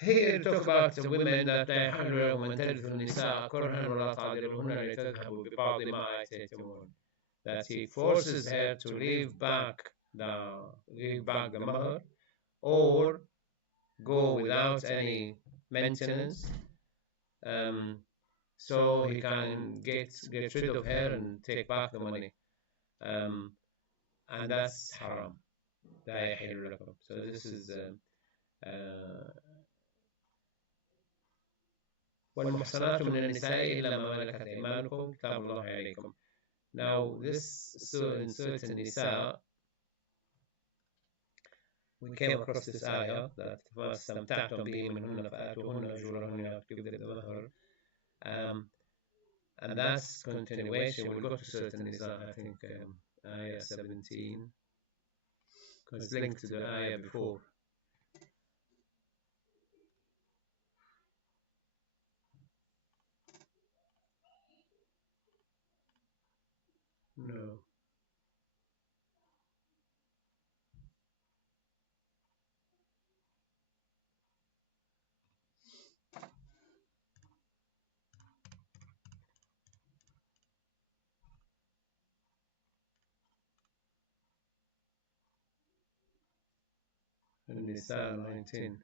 Here talk about the women that لا يحل لهم أن ترثوا النساء كرها ولا تعذرهن لتذهبوا ببعض ما آتيتموهن. That he forces her to leave back the mother, or go without any maintenance, so he can get rid of her and take back the money. And that's haram. لا يحل لكم. So this is والمحصنات من النساء إلا ما ملكت أيمانكم كتاب الله عليكم. Now this in Surah An-Nisa, we came across this ayah that فَمَا اسْتَمْتَعْتُمْ بِهِ مِنْهُنَّ فَآتُوهُنَّ أُجُورَهُنَّ, give them the mahar. And that's continuation. We'll go to Surah An-Nisa, I think, ayah 17, because it's linked to the ayah before. No. An-Nisa 19.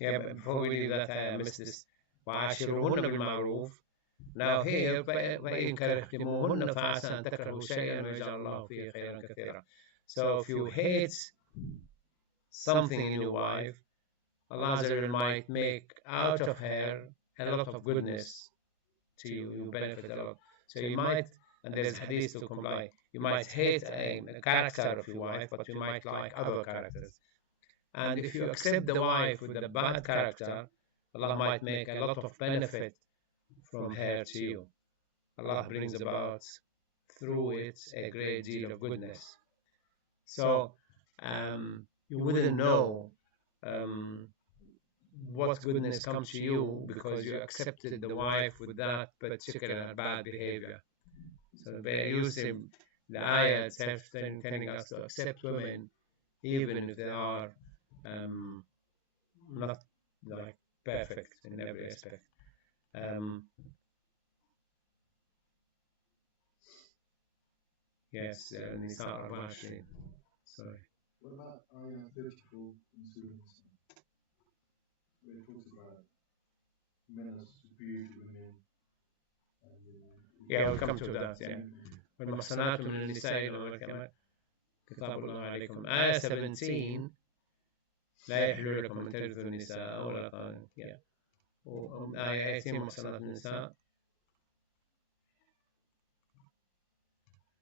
Yeah, but before we leave that, I missed this. وعاشروهن بالمعروف. Now here, فإن كرهتموهن فعسى أن تكرهوا شيئا ويجعل الله فيه خيرا كثيرا. So if you hate something in your wife, Allah might make out of her a lot of goodness to you. You benefit a lot. So you might, and there's hadith to comply, you might hate a character of your wife, but you might like other characters. And if you accept the wife with a bad character, Allah might make a lot of benefit from her to you. Allah brings about through it a great deal of goodness. So you wouldn't know what goodness comes to you because you accepted the wife with that particular bad behavior. So they're using the ayah itself telling us to accept women even if they are not like perfect in every aspect. Yes, Nisa 24. Sorry. What about ayah 34 in Surah Nisa? Where it talks about men are superior to women and Yeah, we'll come to that. Yeah. والمحصنات من النساء المؤمنات كتاب الله عليكم آية 17 لا يحل لكم أن ترثوا النساء ولا yeah. آية 18 محصنات النساء.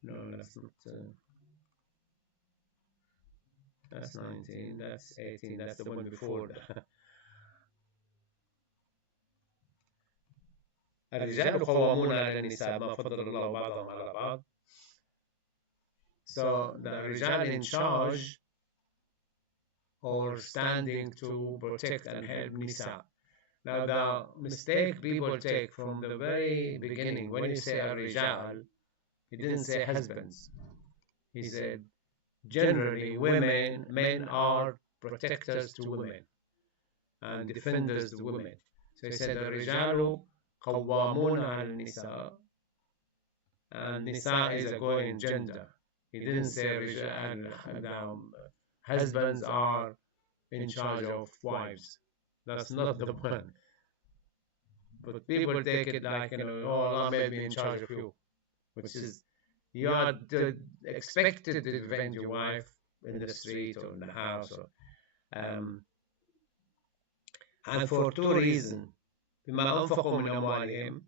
No, that's not. That's 19. That's 18. That's the one before. الرجال قوامون على النساء ما فضل الله بعضهم على بعض. So the rijal in charge or standing to protect and help nisa. Now the mistake people take from the very beginning, when you say rijal, he didn't say husbands. He said generally women, men are protectors to women and defenders to women. So he said الرجال قوامون على النساء, and nisa is a going gender. He didn't say the husbands are in charge of wives. That's not the one. But people take it like, oh, Allah made me in charge of you, which is you are expected to defend your wife in the street or in the house. Um, and for two reasons. بما أنفقوا من أموالهم,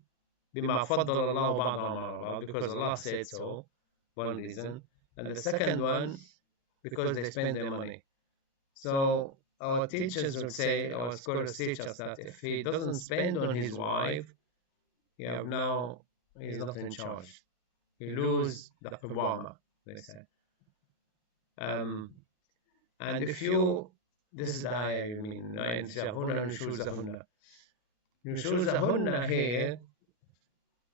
بما فضل الله بعضهم على بعض, because Allah said so, one reason. And the second one, because they spend their money. So our teachers will say, our scholars teach us that if he doesn't spend on his wife, now he's not in charge. He lose the qawama, they say. And if you, this is the ayah, you mean, نشوزهن. نشوزهن here,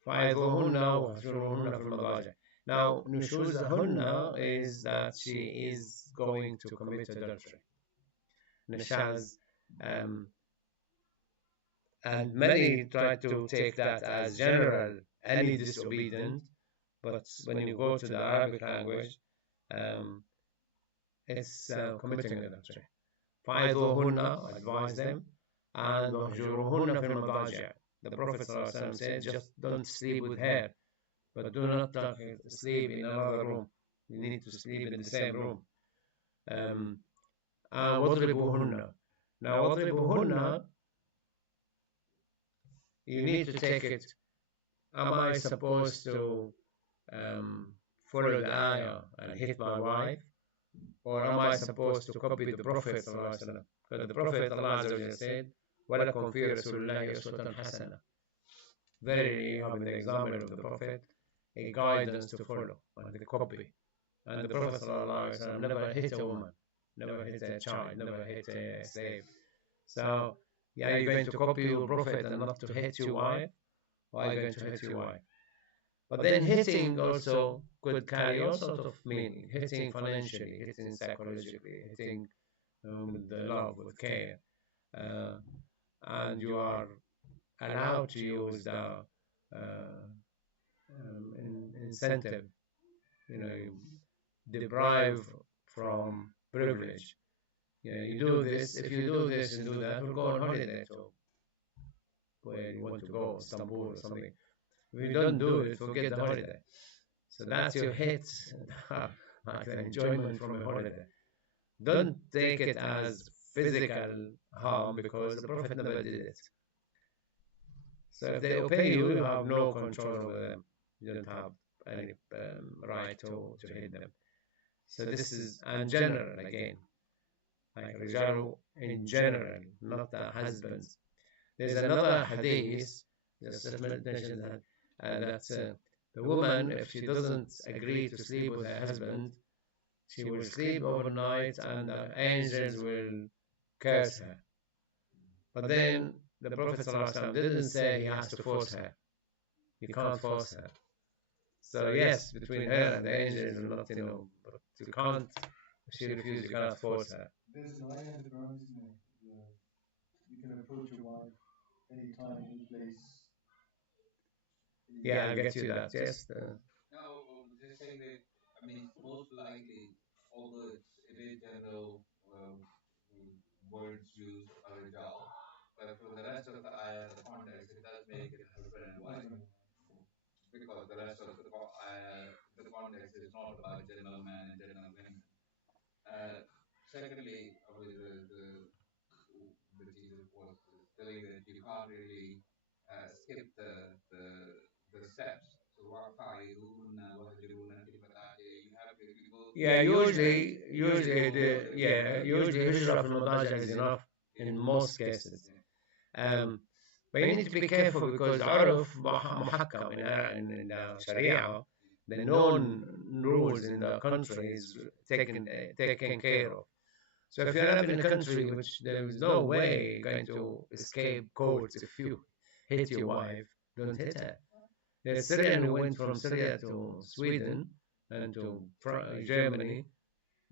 فعظوهن واهجروهن في المضاجع. Now, نشوزهن is that she is going to commit adultery. Nashaz, and many try to take that as general, any disobedient, but when you go to the Arabic language, it's committing adultery. فَعِظُوهُنَّ, advise them, and وَهْجُرُوهُنَّ فِي الْمَضَاجِعِ. The Prophet said, just don't sleep with her, but do not sleep in another room. You need to sleep in the same room. وَضْرِبُوهُنَّ. Now, وَضْرِبُوهُنَّ, you need to take it. Am I supposed to follow the ayah and hit my wife? Or am I supposed to copy the Prophet? Because the Prophet Allah said, وَلَكُمْ فِي رَسُولِ اللَّهِ أُسْوَةٌ حَسَنَةٌ. Verily, you have in the example of the Prophet a guidance to follow and the copy. And the Prophet ﷺ never hit a woman, never hit a child, never hit a slave. So, are you going to copy your Prophet and not to hit your wife? Or are you going to hit your wife? But then hitting also could carry all sorts of meaning. Hitting financially, hitting psychologically, hitting with the love, with care. And you are allowed to use the incentive, you deprive from privilege. You do this, if you do this and do that, we'll go on holiday to where you want to go, Istanbul or something. If you don't do it, forget the holiday. So that's your hit, like the enjoyment from a holiday. Don't take it as physical harm because the Prophet never did it. So if they obey you, you have no control over them. You don't have any right to hit them. So this is, and general again, like Rijalu in general, not the husbands. There's another hadith, just mentioned that the woman, if she doesn't agree to sleep with her husband, she will sleep overnight and the angels will curse her. But then the Prophet ﷺ didn't say he has to force her. He can't force her. So yes, between her and the angels, not, but you can't, if she refuses, you cannot force her. There's an ayah in the Quran, isn't it? You can approach your wife anytime, any place. Yeah, I'll get you that. Yes. No, just saying that. I mean, most likely, although it is general words used rijal, but for the rest of the ayah, the context, it does make it husband and wife. because the rest of the context is not about general men and general women. Uh, Secondly, the teacher was telling that you can't really skip the steps. So you have to, if you go through. Yeah, usually hijrah from Madaja is enough in most cases. But you need to be careful because Araf Muhakkam in the Sharia, the known rules in the country is taken care of. So if you're living in a country which there is no way you're going to escape courts if you hit your wife, don't hit her. The Syrian who went from Syria to Sweden and to Germany,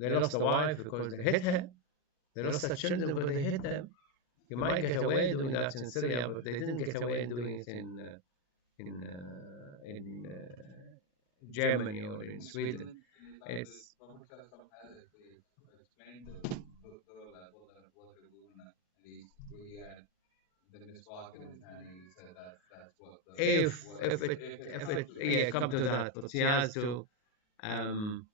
they lost the wife because they hit her. They lost the children because they hit them. You might get away doing that in Syria, but they didn't get away doing it in Germany or in Sweden. In Islam, the It's Prophet ﷺ has actually explained the Durul as well, that what Raguna, and he had the miswak in his hand, and he said that's what the if it yeah come to that, but he has to um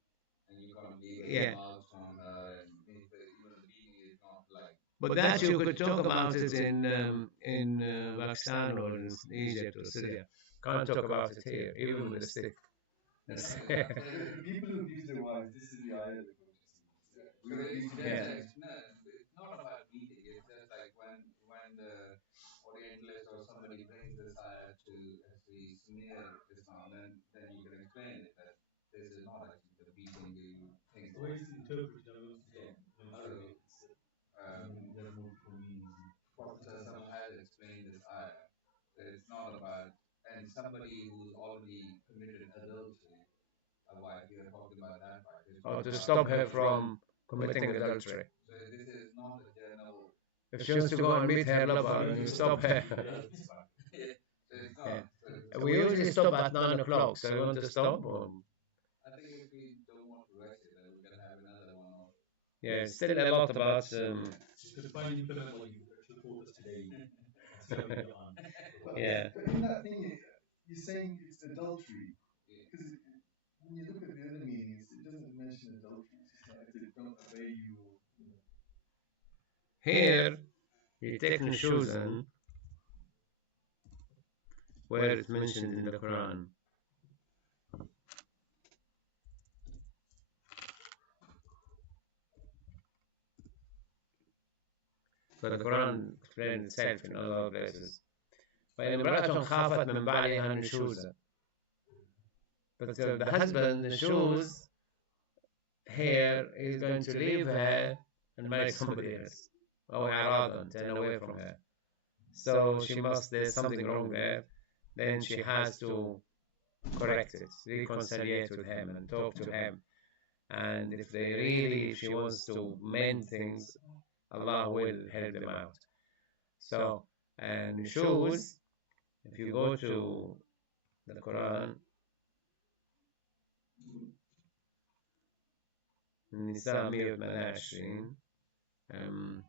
and you can't leave any yeah. marks on her, and even the beating is not like. But that you could talk about it in Pakistan or in Egypt or Syria. Can't talk about it here, even with a stick. No, I'm saying The people who beat their wives, this is the ayah they're quoting. yeah. We So were it's beating just Yeah. them. like no, it's not about beating. It's just like when the Orientalist or somebody brings this ayah to actually smear Islam, then you can explain it that this is not actually the beating you think. It's the way it's interpreted. I mean, Yeah. Sharia, So it has multiple meanings. Prophet ﷺ has explained this ayah that it's not about, and somebody who's already committed adultery, a wife, we are talking about that wife. It's Or not to about, stop her from committing adultery. so this is not a general. If she wants to go and meet her lover and you stop her. Yeah. So it's not. Yeah. So We usually stop at 9 o'clock, so you want to stop? Or, I think if we don't want to rush it, then we can have another one. Or yeah, still a lot about. You could finally implement what you actually taught us today and see how we get on. Yeah. But in that thing, you're saying it's adultery. yeah. Because when you look at the other meanings, it doesn't mention adultery. It's just like if they don't obey you, or, you know. Here, you're taking shoes in where it's mentioned in the Quran. But the Quran explains itself in other places. فإن امرأة خافت من بعلها نشوزا. But the husband, the shoes, here is going to leave her and marry somebody else. أو إعراضا, turn away from her. So she must, there's something wrong there. Then she has to correct it, reconciliate with him and talk to him. And if she wants to mend things, Allah will help them out. So, and shoes, if you go to the Quran, النساء 128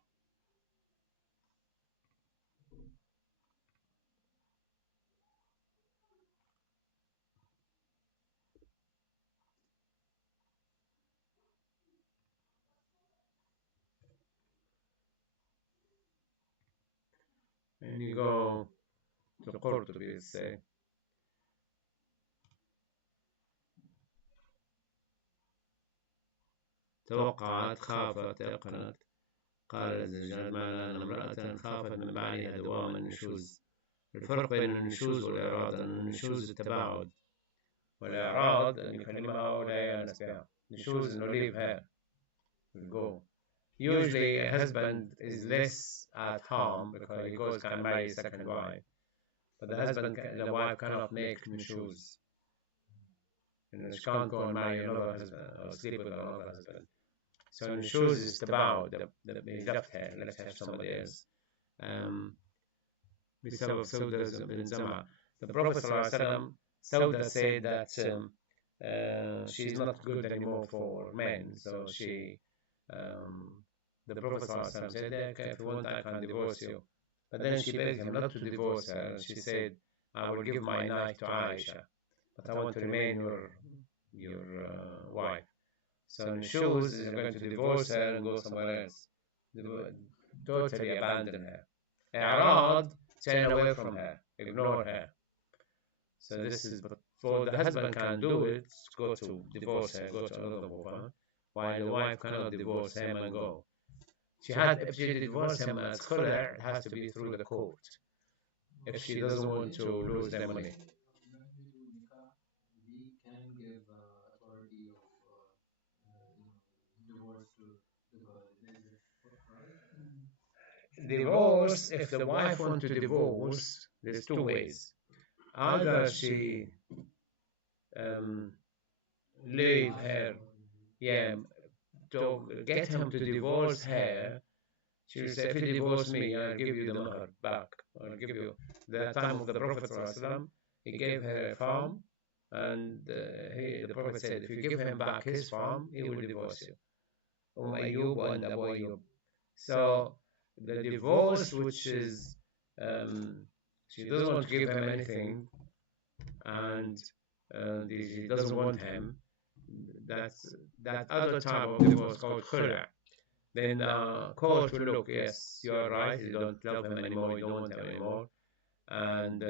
and you go to Qurtubi, say توقعت خافت أيقنت قال الزجاج معنى أن امرأة خافت من بعدها دوام النشوز. الفرق بين النشوز والإعراض أن النشوز التباعد والإعراض أن يكلمها ولا يأنس بها. نشوز إنه leave her, go. Usually a husband is less at home because he goes can marry a second wife. But the wife cannot make nushuz. She can't go and marry another husband or sleep with another husband. So nushuz is tabawud, he left her, let's have somebody else. بسبب سودة بن زمعة. The Prophet ﷺ, Sauda said that she's not good anymore for men, so the Prophet ﷺ said, okay, if you want, I can divorce you. But then she begged him not to divorce her. She said, I will give my knife to Aisha. but I want to remain your wife. So in shoes, they're going to divorce her and go somewhere else. Totally abandon her. I'rad, turn away from her, ignore her. So this is, but for the husband can do it, go to divorce her, go to another woman, while the wife cannot divorce him and go. If she divorce him as khula, it has to be through the court. If she doesn't want to lose their money. When we do nikah, we can give authority of divorce to the girl. Is it right? Divorce, if the wife wants to divorce, there's two ways. Either she leave her, yeah, to get him to divorce her. She will say, if you divorce me, I'll give you the mahr back. I'll give you. The time of the Prophet ﷺ, he gave her a farm, and the Prophet said, if you give him back his farm, he will divorce you. Ayyub and Abu Ayyub. So the divorce, which is she doesn't want to give him anything, and she doesn't want him. That other type of divorce called khula. Then the court will look, yes, you are right, you don't love him anymore, you don't want him anymore, and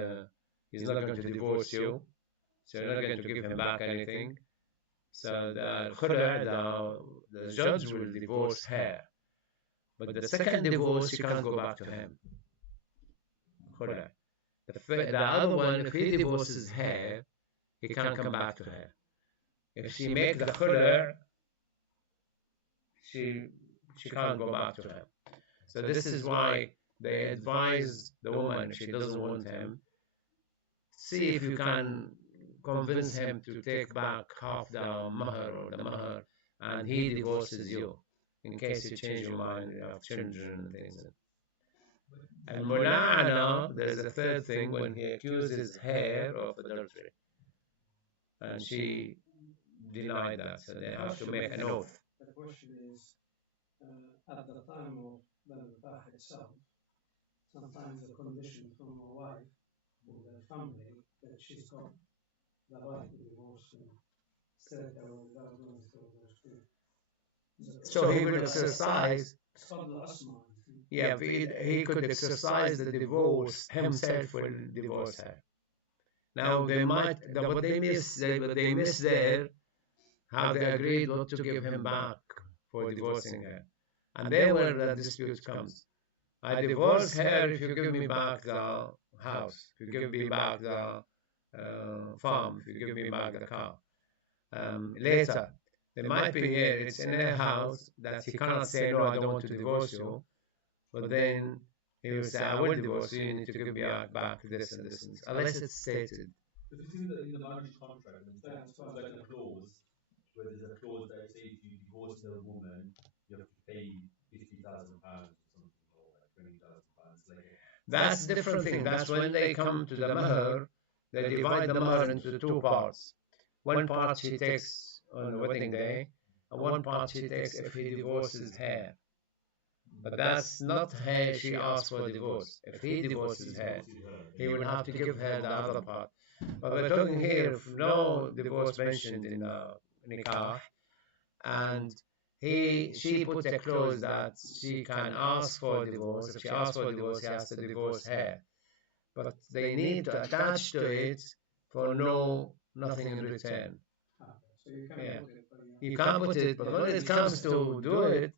he's not going to divorce you, so you're not going to give him back anything. So the khula, the judge will divorce her. But the second divorce, you can't go back to him. Khula. The other one, if he divorces her, he can't come back to her. If she make the khula, she can't go back to him. So this is why they advise the woman, if she doesn't want him, see if you can convince him to take back half the mahr or the mahr, and he divorces you, in case you change your mind, you have children and things. And mula'ana, there's a third thing, when he accuses her of adultery, and she denied that, so they have to make an oath. The question is, at the time of the nikah itself, sometimes the condition from a wife with her family that she's got the right to divorce him straight away without going through those two. So he will exercise. It's called the asma. Yeah, he could exercise the divorce himself, will divorce her. Now they might, what they miss there, how they agreed not to give him back for divorcing her, and then where the dispute comes. I divorce her if you give me back the house, if you give me back the farm, if you give me back the car. Later, there might be here, it's in a house that he cannot say, no, I don't want to divorce you, but then he will say, I will divorce you, you need to give me back this and this, unless it's stated. If it's in the marriage contract, it's like a clause where there's a clause that says if you divorce the woman, you have to pay £50,000 or something, or like £20,000. Like that's a different thing. That's when they come to the mahr, they divide the mahr into two parts. One part she takes on the wedding day, and one part she takes if he divorces her. But that's not her, she asks for divorce. If he divorces her, he will have to give her the other part. But we're talking here of no divorce mentioned in nikah, and she put a clause that she can ask for divorce. If she asks for divorce, he has to divorce her. But they need to attach to it for nothing in return. So you can put it, you can't put it, but when it comes to do it,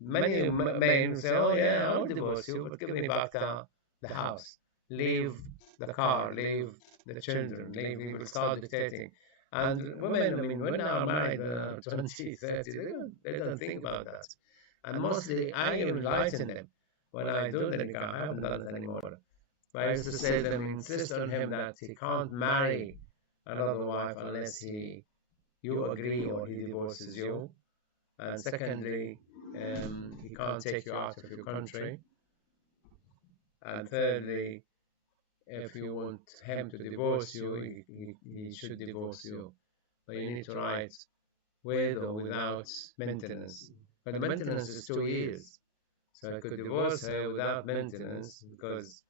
many men say, oh yeah, I'll divorce you, but give me back the house, leave the car, leave the children, we will start dictating. And women, I mean, women are married 20, 30, they don't think about that. And mostly, I enlighten them. When I do the nikah, I haven't done it anymore. But I used to say to them, insist on him that he can't marry another wife unless you agree or he divorces you. And secondly, he can't take you out of your country. And thirdly, if you want him to divorce you, he should divorce you. But you need to write with or without maintenance. But the maintenance is 2 years. So I could divorce her without maintenance because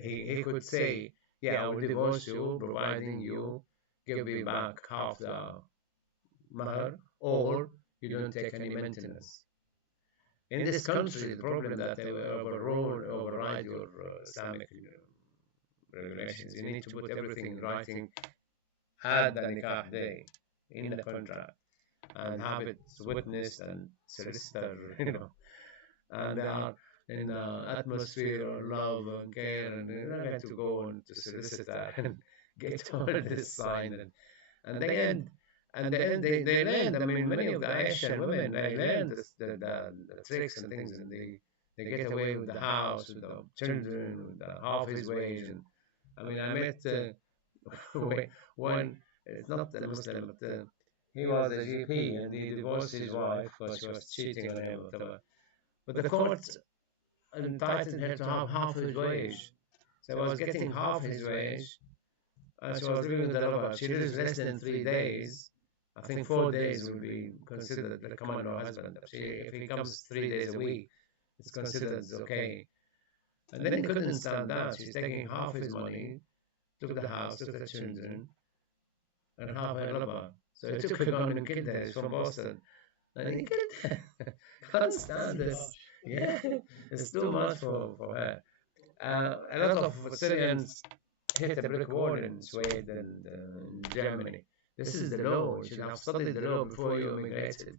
he could say, yeah, I will divorce you, providing you give me back half the mahr, or you don't take any maintenance. In this country, the problem that they will override your Islamic regulations. You need to put everything in writing at the nikah day in the contract and have it witnessed and solicitor, and they are in the atmosphere of love and care, and they're not going to go on to solicitor and get all this signed, and they end. And they learn. I mean, many of the Asian women they learn the tricks and things, and they get away with the house, with the children, with the half his wage. And I mean, I met one. It's not a Muslim, but he was a GP, and he divorced his wife because she was cheating on him, or whatever. But the court entitled her to have half his wage. So I was getting half his wage, and she was living with the lover. She lives less than 3 days. I think 4 days will be considered the common law husband. If he comes 3 days a week, it's considered okay. And then he couldn't stand that. She's taking half his money, took the house, took the children, and half her lover. So he took her gun and killed her. He's from Boston. And he killed her. Can't stand this. Yeah, it's too much for her. A lot of Syrians hit a brick wall in Sweden and in Germany. This is the law. You should have studied the law before you immigrated.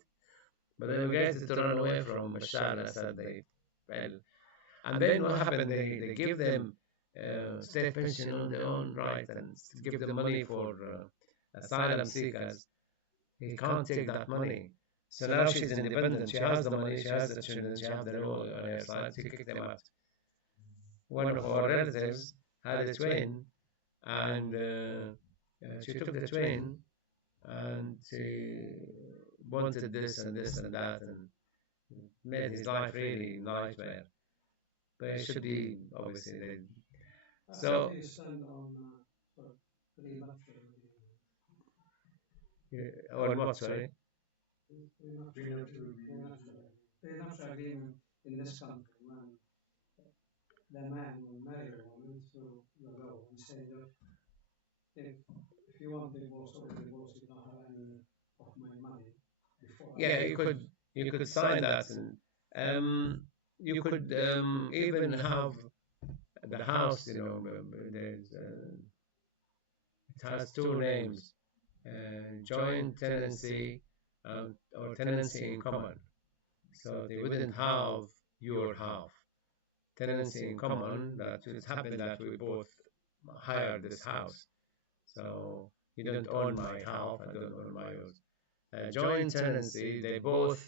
But they immigrated to run away from Bashar al-Assad. Well, and then what happened? They give them state pension on their own right and give them money for asylum seekers. He can't take that money. So now she's independent. She has the money, she has the children, she has the law on her side. She kicked them out. One of our relatives had a twin, and she took the twin, and she wanted this and this and that, and made his life really nightmare. But it should be obviously. So you stand on prenuptial on what? Sorry. prenuptial agreement in this country when the man will marry a woman through the law and say, look, if you want divorce or divorce, you don't have any of my money before. Yeah, you could sign that, and you could even have the house. There's it has two names: joint tenancy or tenancy in common. So they wouldn't have your half. Tenancy in common, that it happened that we both hired this house. So you don't own my half, I don't own my yours. Joint tenancy, they both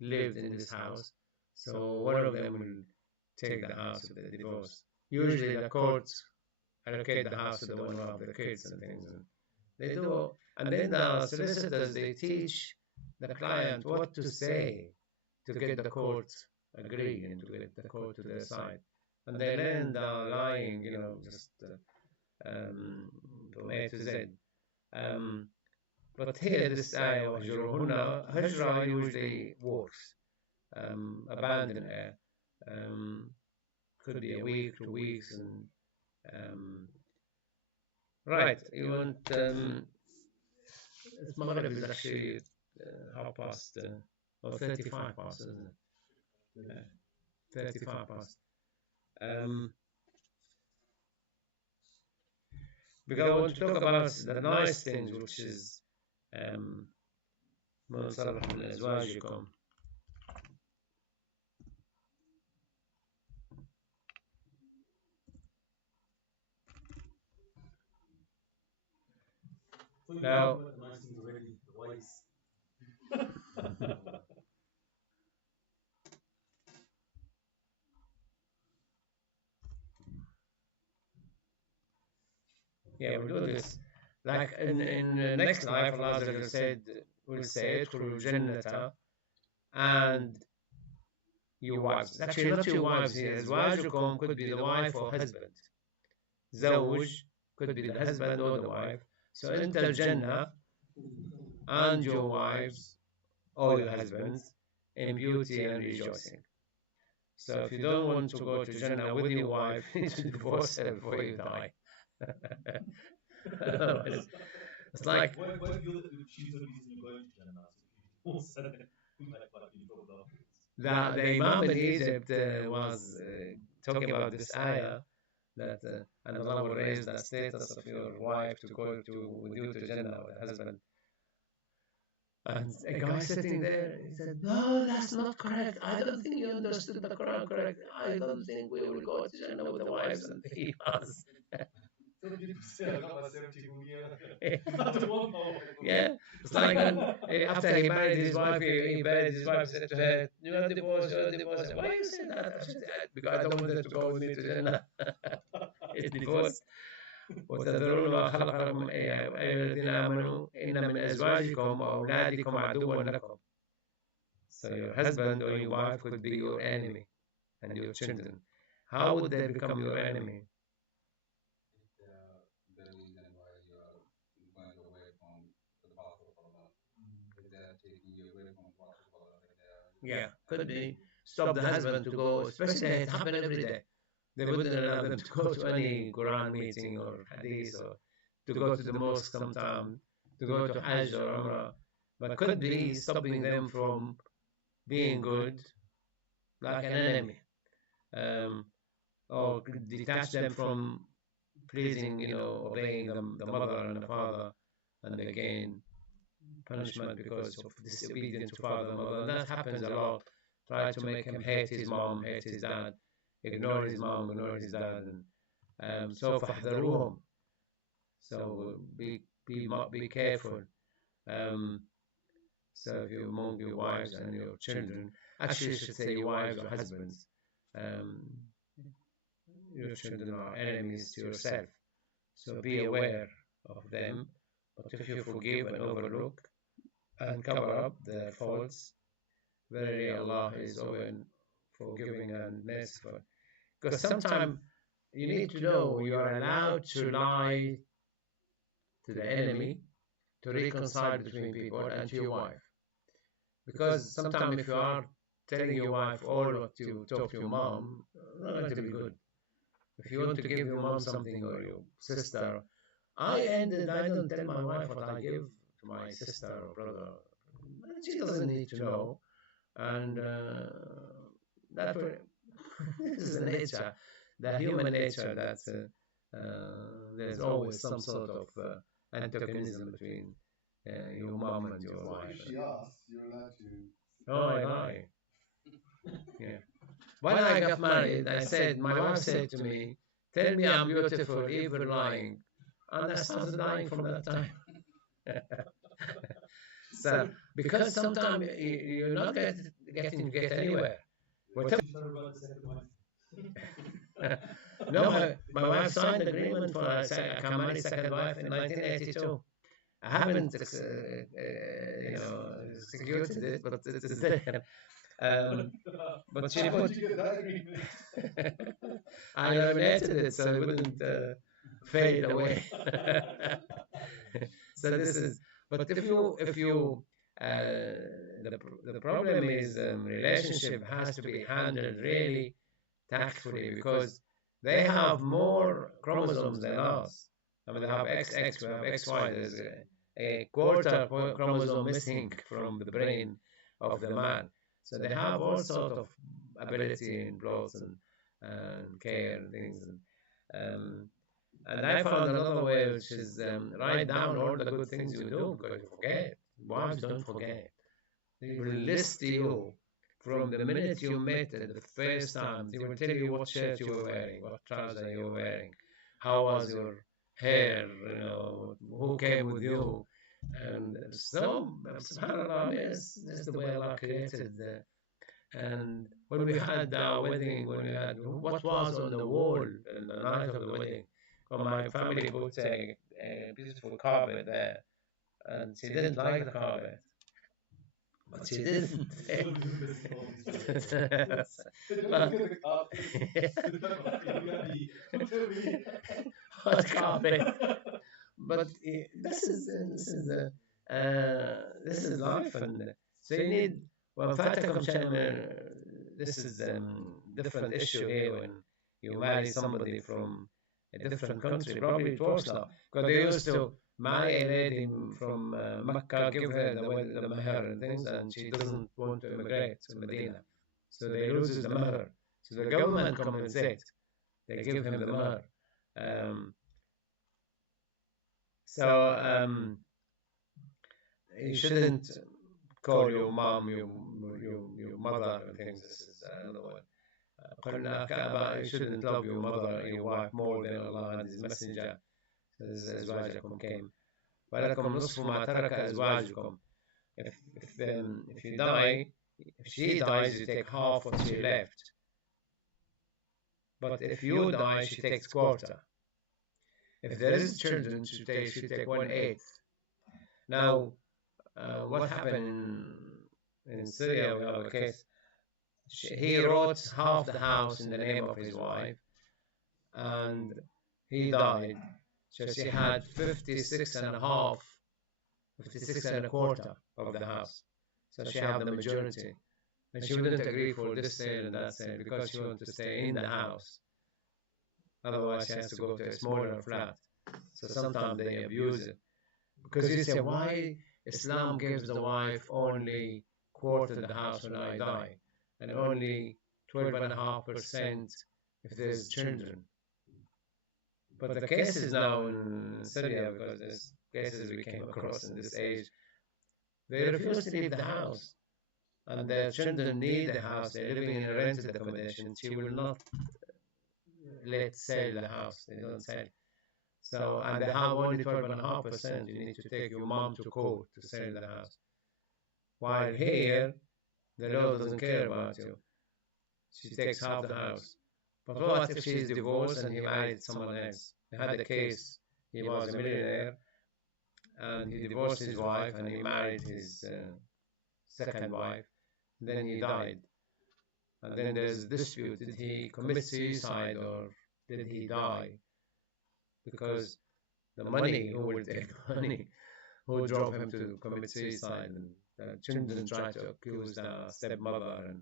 lived in this house. So one of them will take the house if they divorce. Usually the courts allocate the house to the one who have the kids and things. And they do, and then the solicitors they teach the client what to say to get the court agree and to get the court to their side. And they learn the lying, just from A to Z. But here this ayah وَهْجُرُهُنَّ hijra usually works. Abandon her. Could be a week, 2 weeks, and right. You want it's Maghrib is actually half past or 35 past, isn't it? 35 past. Because I want to talk about the nice things, which is من صلح من أزواجكم. Now, yeah, we'll do this. Like in the next life, Allah will say, through Jannata, and your wives. It's actually not your wives here. Azwajukum could be the wife or husband. Zawj could be the husband or the wife. So enter Jannah and your wives or your husbands in beauty and rejoicing. So if you don't want to go to Jannah with your wife, you need to divorce her before you die. It's like, what if you're if she's the reason you're going to Jannah? So if you divorce and then you might be in trouble afterwards. the Imam in Egypt was talking about this ayah that and Allah will raise the status of your wife to go to with you to Jannah with husband. And a guy sitting there, he said, "No, that's not correct. I don't think you understood the Quran correct. I don't think we will go to Jannah with the wives." And he was, Some people say I got my 70 year after one power. yeah. It's like when after he married his wife, he married his wife, said to her, "You're divorced, you're divorced." Why you say that? I said, because I don't want her to go with me to Jannah. It's divorce. وتذرون ما خلق لكم أيها الذين آمنوا إن من أزواجكم وأولادكم عدوا لكم. So your husband or your wife could be your enemy and your children. How would they become your enemy? If the reason why you are going away from the path of Allah, if they are taking you away from the path of Allah, if they are Yeah, could be. Stop the husband to go, especially it happen every day. They wouldn't allow them to go to any Quran meeting or hadith or to go to the mosque sometime, to go to Hajj or Umrah. But could be stopping them from being good, like an enemy, or detach them from pleasing, obeying the mother and the father, and again punishment because of disobedience to father and mother. And that happens a lot. Try to make him hate his mom, hate his dad, ignore his mom, ignore his dad, and so فاحذروهم. So be careful. Um, so if you're among your wives and your children, actually, you should say your wives or husbands. Um, your children are enemies to yourself. So be aware of them. But if you forgive and overlook and cover up their faults, verily Allah is open, forgiving and merciful. Because sometimes you need to know you are allowed to lie to the enemy to reconcile between people and to your wife. Because sometimes if you are telling your wife all what you talk to your mom, not going to be good. If you want to give your mom something or your sister, I don't tell my wife what I give to my sister or brother. She doesn't need to know, and that will, this is the nature, the human nature that there's always some sort of antagonism between your mom and your wife. If she asks, you're allowed to. Oh, I lie. Yeah. When I got married, my wife said to me, "Tell me I'm beautiful, even lying." And I started lying from that time. So, because sometimes you're not getting to get anywhere. Whatever. No, my wife signed an agreement for I can marry second wife in 1982. I haven't, executed it, but it is there. But she put. I laminated it so it wouldn't fade away. So this is. But if you, the problem is relationship has to be handled really tactfully because they have more chromosomes than us. I mean, they have XX, we have XY. There's a quarter chromosome missing from the brain of the man. So they have all sort of ability in growth and care and things. And I found another way, which is write down all the good things you do because you forget. Wives don't forget. They will list you from the minute you met it the first time. They will tell you what shirt you were wearing, what trouser you were wearing, how was your hair, who came with you. And so, subhanAllah, yes, that's the way Allah created. And when we had our wedding, what was on the wall on the night of the wedding, well, my family put a beautiful carpet there, and she didn't like the carpet. But she didn't. Hot carpet. But this is life, and so you need. Well, Fatakum Channel, this is different issue here when you marry somebody from a different country. Probably it works now because they used to marry a lady from Mecca, give her the mahr and things, and she doesn't want to immigrate to Medina, so they lose the mahr. So the government compensate. They give him the mahr. So you shouldn't call your mom your mother and things. This is another one. You shouldn't love your mother and your wife more than Allah and His Messenger. أزواجكم came. ولكم نصف ما ترك أزواجكم. If you die, if she dies, you take half what she left. But if you die, she takes quarter. If there is children, she take 1/8. Now, what happened in Syria? We have a case. He wrote half the house in the name of his wife, and he died. So she had 56 and a quarter of the house. So she had the majority. And she wouldn't agree for this sale and that sale because she wanted to stay in the house. Otherwise, she has to go to a smaller flat. So sometimes they abuse it. Because you say, why Islam gives the wife only quarter the house when I die, and only 12.5% if there's children. But the cases now in Syria, because there's cases we came across in this age, they refuse to leave the house, and their children need the house. They're living in a rented accommodation. She will not let sell the house. They don't sell. So, and they have only 12.5%. You need to take your mom to court to sell the house. While here, the law doesn't care about you. She takes half the house. But what if she's divorced and he married someone else? He had a case. He was a millionaire, and he divorced his wife, and he married his second wife. Then he died. And then there's a dispute. Did he commit suicide or did he die? Because the money, who will take the money? Who drove him to commit suicide? And the children tried to accuse the stepmother,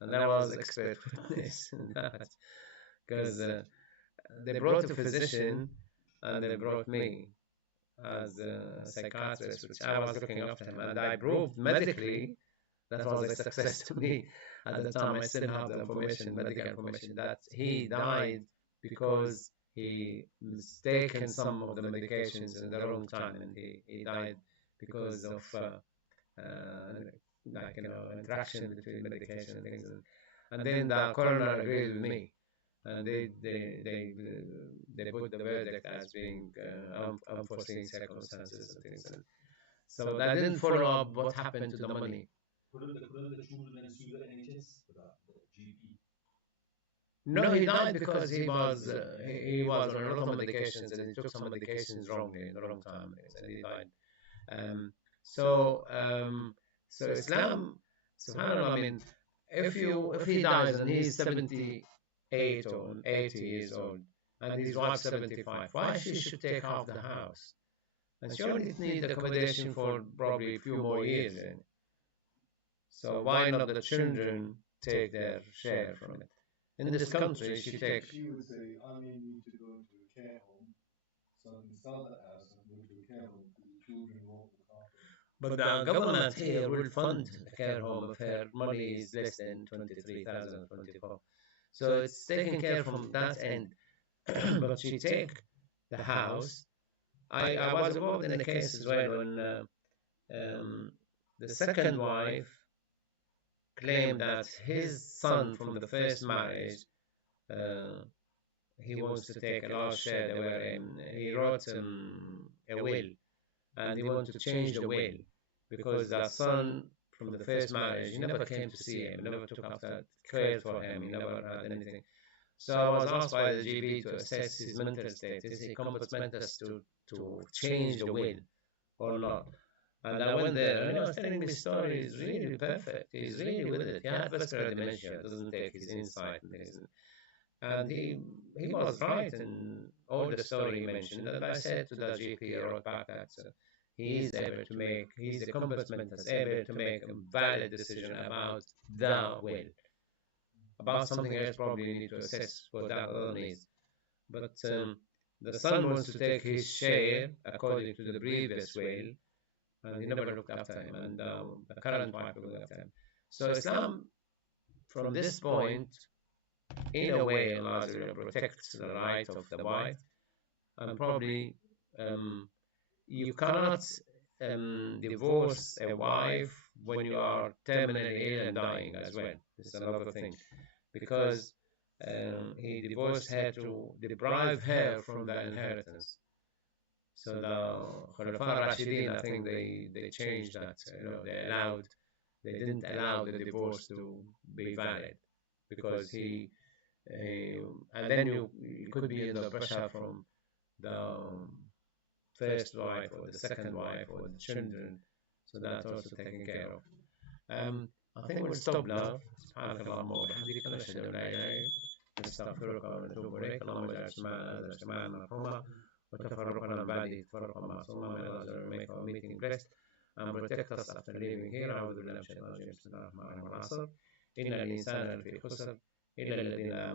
and I was expert witness in that. Because they brought a physician and they brought me as a psychiatrist, which I was looking after him, and I proved medically that was a success to me. At the time, I still have the information, medical information, that he died because he mistaken some of the medications in the wrong time, and he died because of interaction between medication and things. And then the coroner agreed with me, and they put the verdict as being unforeseen circumstances and things. And so I didn't follow up what happened to the money. Couldn't the children then sue the NHS for that, the GP? No, he died because he was on a lot of medications, and he took some medications wrongly in the wrong time, and he died. So Islam, subhanAllah, I mean, if he dies and he's 78 or 80 years old, and his wife's 75, why she should take half the house? And she only needs accommodation for probably a few more years. So why not the children take their share from it? In this country, she would say, I may need to go into a care home, so I can sell that house and go to a care home because the children won't look after them. But the government here will fund the care home if her money is less than 23,000, 24. So it's taken care from that end. But she take the house. I was involved in the case as well when the second wife claimed that his son from the first marriage, he wants to take a large share. He wrote a will, and he wanted to change the will because the son from the first marriage, he never came to see him, never took after, cared for him, he never had anything. So I was asked by the GP to assess his mental state. Is he competent to change the will or not? And I went there, and he was telling me the story is really perfect. He's really with it. He had vascular dementia, doesn't take his insight and things. And he was right in all the story he mentioned. And I said to the GP, I wrote back that he's a competent, is able to make a valid decision about the will. About something else, probably you need to assess what that other needs. but the son wants to take his share according to the previous will, and he never looked after him, and the current wife looked after him. So Islam, from this point, in a way, Allah protects the right of the wife, and probably you cannot divorce a wife when you are terminally ill and dying as well. It's another thing, because he divorced her to deprive her from the inheritance. So the Khulafa Rashidin, I think they changed that. They didn't allow the divorce to be valid, because and then you could be under pressure from the first wife or the second wife or the children, so that's also taken care of. I think we'll stop now. سبحانك اللهم وبحمدك نشهد أن لا إله إلا أنت نستغفرك ونتوب إليك اللهم اجعل اجتماعنا هذا اجتماعا مرحوما وتفرقنا من بعده تفرقا معصوما. May Allah make our meeting blessed and protect us after leaving here. أعوذ بالله من الشيطان الرجيم. بسم الله الرحمن الرحيم. والعصر إن الإنسان لفي خسر إلا الذين آمنوا